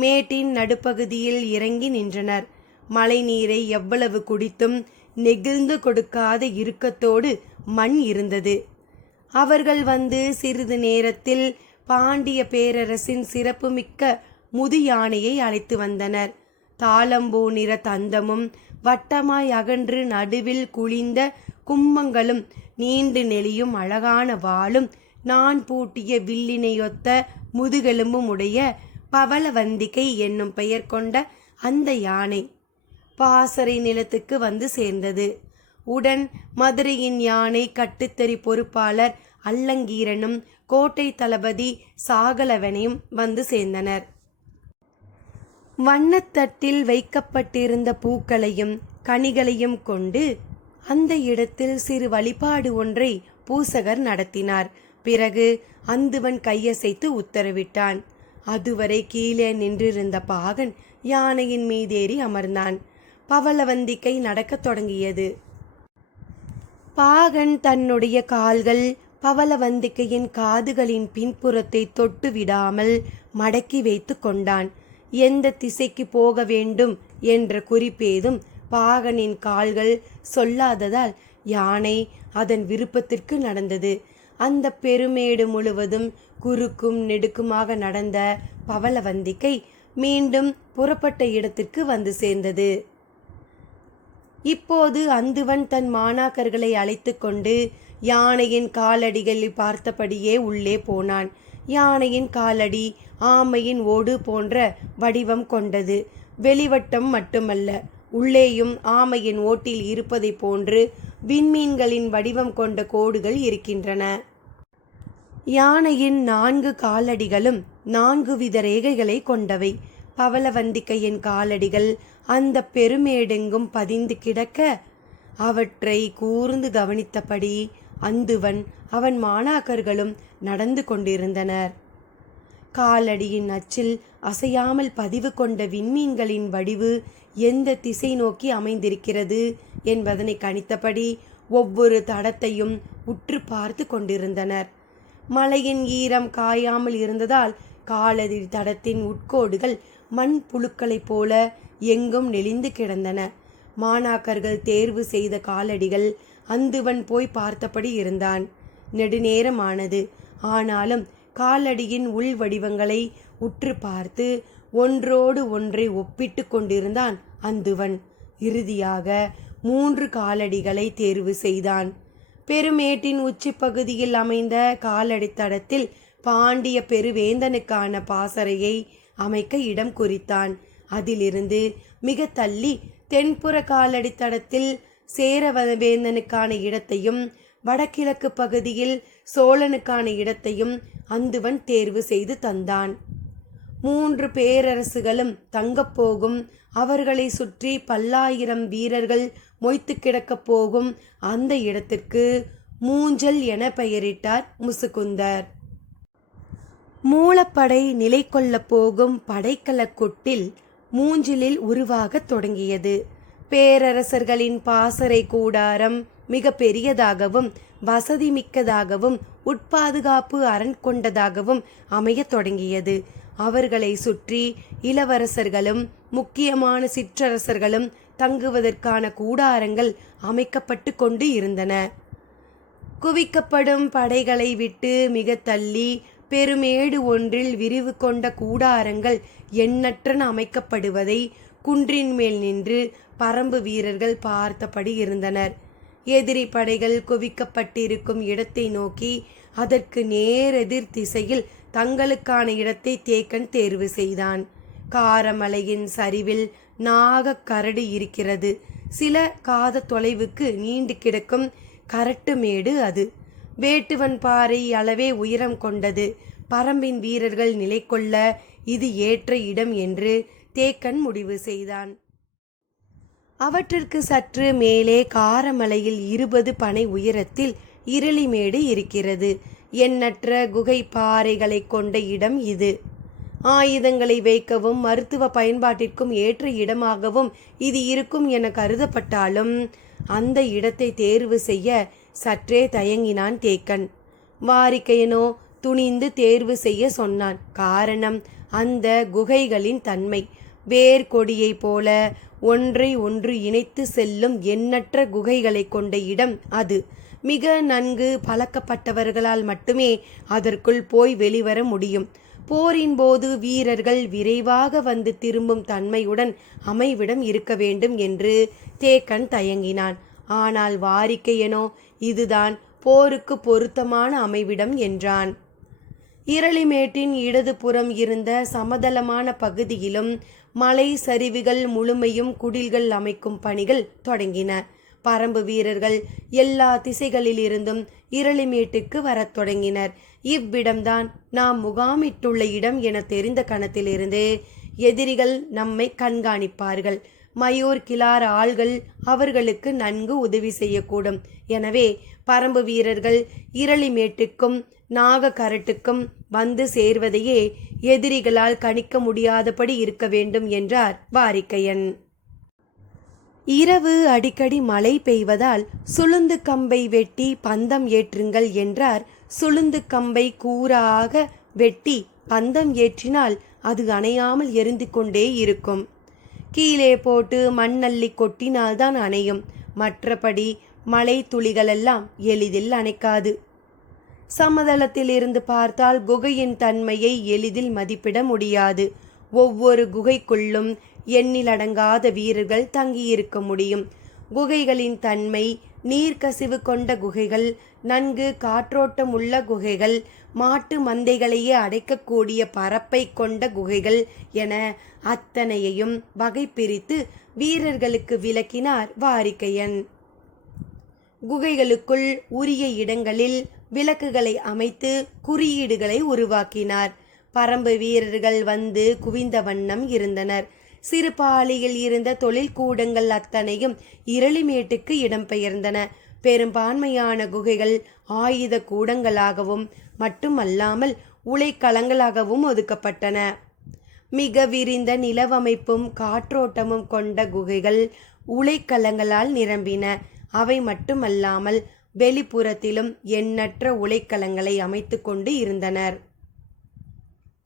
மேட்டின் நடுப்பகுதியில் இறங்கி நின்றனர். மழை நீரை எவ்வளவு குடித்தும் நெகிழ்ந்து கொடுக்காத இறுக்கத்தோடு மண் இருந்தது. அவர்கள் வந்து சிறிது நேரத்தில் பாண்டிய பேரரசின் சிறப்புமிக்க முது யானையை அழைத்து வந்தனர். தாளம்பூ நிற தந்தமும் வட்டமாய் அகன்று நடுவில் குளிந்த கும்மங்களும் நீண்டு நெளியும் அழகான வாளும் நான் பூட்டிய வில்லினையொத்த முதுகெலும்பும் உடைய பவளவந்திகை என்னும் பெயர் கொண்ட அந்த யானை பாசறை நிலத்துக்கு வந்து சேர்ந்தது. உடன் மதுரையின் யானை கட்டுத்தறி பொறுப்பாளர் அல்லங்கீரனும் கோட்டை தளபதி சாகலவனையும் வந்து சேர்ந்தனர். வண்ணத்தட்டில் வைக்கப்பட்டிருந்த பூக்களையும் கனிகளையும் கொண்டு அந்த இடத்தில் சிறு வழிபாடு ஒன்றை பூசகர் நடத்தினார். பிறகு அந்துவன் கையசைத்து உத்தரவிட்டான். அதுவரை கீழே நின்றிருந்த பாகன் யானையின் மீதேறி அமர்ந்தான். பவளவந்திகை நடக்கத் தொடங்கியது. பாகன் தன்னுடைய கால்கள் பவளவந்திகையின் காதுகளின் பின்புறத்தை தொட்டு விடாமல் மடக்கி வைத்து கொண்டான். எந்த திசைக்கு போக வேண்டும் என்ற குறிப்பேதும் பாகனின் கால்கள் சொல்லாததால் யானை அதன் விருப்பத்திற்கு நடந்தது. அந்த பெருமேடு முழுவதும் குறுக்கும் நெடுக்குமாக நடந்த பவளவந்திகை மீண்டும் புறப்பட்ட இடத்திற்கு வந்து சேர்ந்தது. இப்போது அந்துவன் தன் மாணாக்கர்களை அழைத்து கொண்டு யானையின் காலடிகளை பார்த்தபடியே உள்ளே போனான். யானையின் காலடி ஆமையின் ஓடு போன்ற வடிவம் கொண்டது. வெளிவட்டம் மட்டுமல்ல, உள்ளேயும் ஆமையின் ஓட்டில் இருப்பதை போன்று விண்மீன்களின் வடிவம் கொண்ட கோடுகள் இருக்கின்றன. யானையின் 4 காலடிகளும் 4 வித ரேகைகளை கொண்டவை. பவளவந்திகையின் காலடிகள் அந்த பெருமேடெங்கும் பதிந்து கிடக்க அவற்றை கூர்ந்து கவனித்தபடி அந்துவன் அவன் மாணாக்கர்களும் நடந்து கொண்டிருந்தனர். காலடியின் அச்சில் அசையாமல் பதிவு கொண்ட விண்மீன்களின் வடிவு எந்த திசை நோக்கி அமைந்திருக்கிறது என்பதனை கணித்தபடி ஒவ்வொரு தடத்தையும் உற்று பார்த்து கொண்டிருந்தனர். மழையின் ஈரம் காயாமல் இருந்ததால் காலடி தடத்தின் உட்கோடுகள் மண் புழுக்களைப் போல எங்கும் நெளிந்து கிடந்தன. மாணாக்கர்கள் தேர்வு செய்த காலடிகள் அந்துவன் போய் பார்த்தபடி இருந்தான். நெடுநேரமானது. ஆனாலும் காலடியின் உள் வடிவங்களை உற்று பார்த்து ஒன்றோடு ஒன்றை ஒப்பிட்டு கொண்டிருந்தான் அந்துவன். இறுதியாக 3 காலடிகளை தேர்வு செய்தான். பெருமேட்டின் உச்சி பகுதியில் அமைந்த காலடி தடத்தில் பாண்டிய பெருவேந்தனுக்கான பாசறையை அமைக்க இடம் குறித்தான். அதிலிருந்து மிக தள்ளி தென்புற காலடி தடத்தில் சேரவேந்தனுக்கான இடத்தையும் வடகிழக்கு பகுதியில் சோழனுக்கான இடத்தையும் அந்துவன் தேர்வு செய்து தந்தான். 3 பேரரசுகளும் தங்கப்போகும், அவர்களை சுற்றி பல்லாயிரம் வீரர்கள் மொய்த்து கிடக்கப் போகும் அந்த இடத்திற்கு மூஞ்சல் என பெயரிட்டார் முசுகுந்தர். மூலப்படை நிலை கொள்ளப் போகும் படைக்கலக்கொட்டில் மூஞ்சிலில் உருவாகத் தொடங்கியது. பேரரசர்களின் பாசறை கூடாரம் மிக பெரியதாகவும் வசதி மிக்கதாகவும் உட்பாதுகாப்பு அரண் கொண்டதாகவும் அமையத் தொடங்கியது. அவர்களை சுற்றி இளவரசர்களும் முக்கியமான சிற்றரசர்களும் தங்குவதற்கான கூடாரங்கள் அமைக்கப்பட்டு கொண்டு இருந்தன. குவிக்கப்படும் படைகளை விட்டு மிக தள்ளி பெருமேடு ஒன்றில் விரிவு கொண்ட கூடாரங்கள் எண்ணற்றன அமைக்கப்படுவதை குன்றின் மேல் நின்று பரம்பு வீரர்கள் பார்த்தபடி இருந்தனர். எதிரி படைகள் குவிக்கப்பட்டிருக்கும் இடத்தை நோக்கி அதற்கு நேரெதிர் திசையில் தங்களுக்கான இடத்தை தேக்கன் தேர்வு செய்தான். காரமலையின் சரிவில் நாக கரடு இருக்கிறது. சில காத தொலைவுக்கு நீண்டு கிடக்கும் கரட்டு மேடு அது. வேட்டுவன் பாறை அளவே உயரம் கொண்டது. பரம்பின் வீரர்கள் நிலை கொள்ள இது ஏற்ற இடம் என்று தேக்கன் முடிவு செய்தான். அவற்றிற்கு சற்று மேலே காரமலையில் 20 பனை உயரத்தில் இருளிமேடு இருக்கிறது. எண்ணற்ற குகை பாறைகளை கொண்ட இடம் இது. ஆயுதங்களை வைக்கவும் மருத்துவ பயன்பாட்டிற்கும் ஏற்ற இடமாகவும் இது இருக்கும் என கருதப்பட்டாலும் அந்த இடத்தை தேர்வு செய்ய சற்றே தயங்கினான் தேக்கன். வாரிக்கையனோ துணிந்து தேர்வு செய்ய சொன்னான். காரணம் அந்த குகைகளின் தன்மை. வேர்கொடியை போல ஒன்றை ஒன்று இணைத்து செல்லும் எண்ணற்ற குகைகளை கொண்ட இடம் அது. மிக நன்கு பழக்கப்பட்டவர்களால் மட்டுமே அதற்குள் போய் வெளிவர முடியும். போரின் போது வீரர்கள் விரைவாக வந்து திரும்பும் தன்மையுடன் அமைவிடம் இருக்க வேண்டும் என்று தேக்கன் தயங்கினான். ஆனால் வாரிக்கையனோ இதுதான் போருக்கு பொருத்தமான அமைவிடம் என்றான். இரளிமேட்டின் இடது புறம் இருந்த சமதளமான பகுதியிலும் மலை சரிவுகள் முழுமையும் குடில்கள் அமைக்கும் பணிகள் தொடங்கின. பரம்பு வீரர்கள் எல்லா திசைகளிலிருந்தும் இரளிமேட்டுக்கு வரத் தொடங்கினர். இவ்விடம்தான் நாம் முகாமிட்டுள்ள இடம் என தெரிந்த கணத்திலிருந்து எதிரிகள் நம்மை கண்காணிப்பார்கள். மயூர் கிளார் ஆள்கள் அவர்களுக்கு நன்கு உதவி செய்யக்கூடும். எனவே பரம்பு வீரர்கள் இரளிமேட்டுக்கும் நாகக்கரட்டுக்கும் வந்து சேர்வதையே எதிரிகளால் கணிக்க முடியாதபடி இருக்க வேண்டும் என்றார் வாரிக்கையன். இரவு அடிக்கடி மழை பெய்வதால் சுளுந்து கம்பை வெட்டி பந்தம் ஏற்றுங்கள் என்றார். சுளுந்து கம்பை கூராக வெட்டி பந்தம் ஏற்றினால் அது அணையாமல் எரிந்து கொண்டே இருக்கும். கீழே போட்டு மண்ணள்ளி கொட்டினால்தான் அணையும். மற்றபடி மழை துளிகளெல்லாம் எளிதில் அணைக்காது. சமதளத்தில் இருந்து பார்த்தால் குகையின் தன்மையை எளிதில் மதிப்பிட முடியாது. ஒவ்வொரு குகைக்குள்ளும் எண்ணிலடங்காத வீரர்கள் தங்கியிருக்க முடியும். குகைகளின் தன்மை நீர்க்கசிவு கொண்ட குகைகள், நன்கு காற்றோட்டம் உள்ள குகைகள், மாட்டு மந்தைகளையே அடைக்கக்கூடிய பரப்பை கொண்ட குகைகள் என அத்தனையையும் வகை பிரித்து வீரர்களுக்கு விளக்கினார் வாரிக்கையன். குகைகளுக்குள் உரிய இடங்களில் விளக்குகளை அமைத்து குறியீடுகளை உருவாக்கினார். பரம்பு வீரர்கள் வந்து குவிந்த வண்ணம் இருந்தனர். சிறுபாலியில் இருந்த தொழிற்கூடங்கள் அத்தனையும் இரளிமேட்டுக்கு இடம்பெயர்ந்தன. பெரும்பான்மையான குகைகள் ஆயுத கூடங்களாகவும் மட்டுமல்லாமல் உலைக்களங்களாகவும் ஒதுக்கப்பட்டன. மிக விரிந்த நிலவமைப்பும் காற்றோட்டமும் கொண்ட குகைகள் உலைக்களங்களால் நிரம்பின. அவை மட்டுமல்லாமல் வெளிப்புறத்திலும் எண்ணற்ற உலைக்களங்களை அமைத்து கொண்டு இருந்தனர்.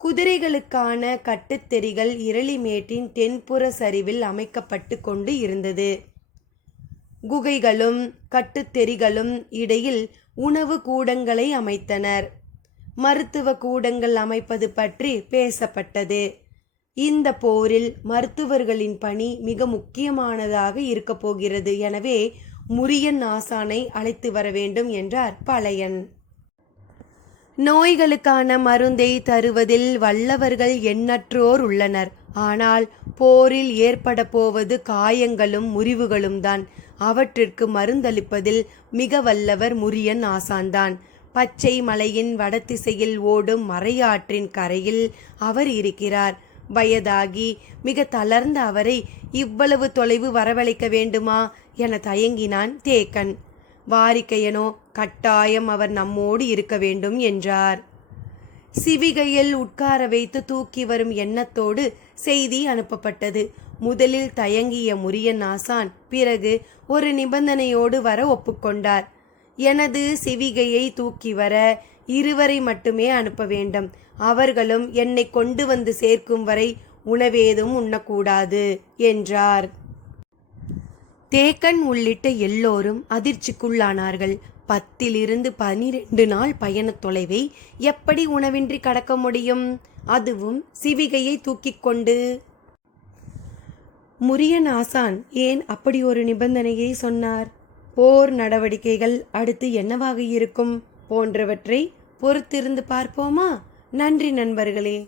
குதிரைகளுக்கான கட்டுத்தெறிகள் இரளிமேட்டின் தென்புற சரிவில் அமைக்கப்பட்டு கொண்டு இருந்தது. குகைகளும் கட்டுத்தெறிகளும் இடையில் உணவு கூடங்களை அமைத்தனர். மருத்துவ கூடங்கள் அமைப்பது பற்றி பேசப்பட்டது. இந்த போரில் மருத்துவர்களின் பணி மிக முக்கியமானதாக இருக்கப் போகிறது. எனவே முரியன் ஆசானை அழைத்து வர வேண்டும் என்றார் பழையன். நோய்களுக்கான மருந்தை தருவதில் வல்லவர்கள் எண்ணற்றோர் உள்ளனர். ஆனால் போரில் ஏற்பட போவது காயங்களும் முறிவுகளும் தான். அவற்றிற்கு மருந்தளிப்பதில் மிக வல்லவர் முரியன் ஆசான்தான். பச்சை மலையின் வடதிசையில் ஓடும் மறையாற்றின் கரையில் அவர் இருக்கிறார். வயதாகி மிக தளர்ந்த அவரை இவ்வளவு தொலைவு வரவழைக்க வேண்டுமா என தயங்கினான் தேக்கன். வாரிக்கையனோ கட்டாயம் அவர் நம்மோடு இருக்க வேண்டும் என்றார். சிவிகையில் உட்கார வைத்து தூக்கி வரும் எண்ணத்தோடு செய்தி அனுப்பப்பட்டது. முதலில் தயங்கிய முரியன் ஆசான் பிறகு ஒரு நிபந்தனையோடு வர ஒப்புக்கொண்டார். எனது சிவிகையை தூக்கி வர 2 மட்டுமே அனுப்ப வேண்டும். அவர்களும் என்னை கொண்டு வந்து சேர்க்கும் வரை உணவேதும் உண்ணக்கூடாது என்றார். தேக்கன் உள்ளிட்ட எல்லோரும் அதிர்ச்சிக்குள்ளானார்கள். 10 to 12 நாள் பயணத் தொலைவை எப்படி உணவின்றி கடக்க முடியும்? அதுவும் சிவிகையை தூக்கிக் கொண்டு. முரியன் ஆசான் ஏன் அப்படி ஒரு நிபந்தனையை சொன்னார்? போர் நடவடிக்கைகள் அடுத்து என்னவாக இருக்கும் போன்றவற்றை பொறுத்திருந்து பார்ப்போமா? நன்றி நண்பர்களே.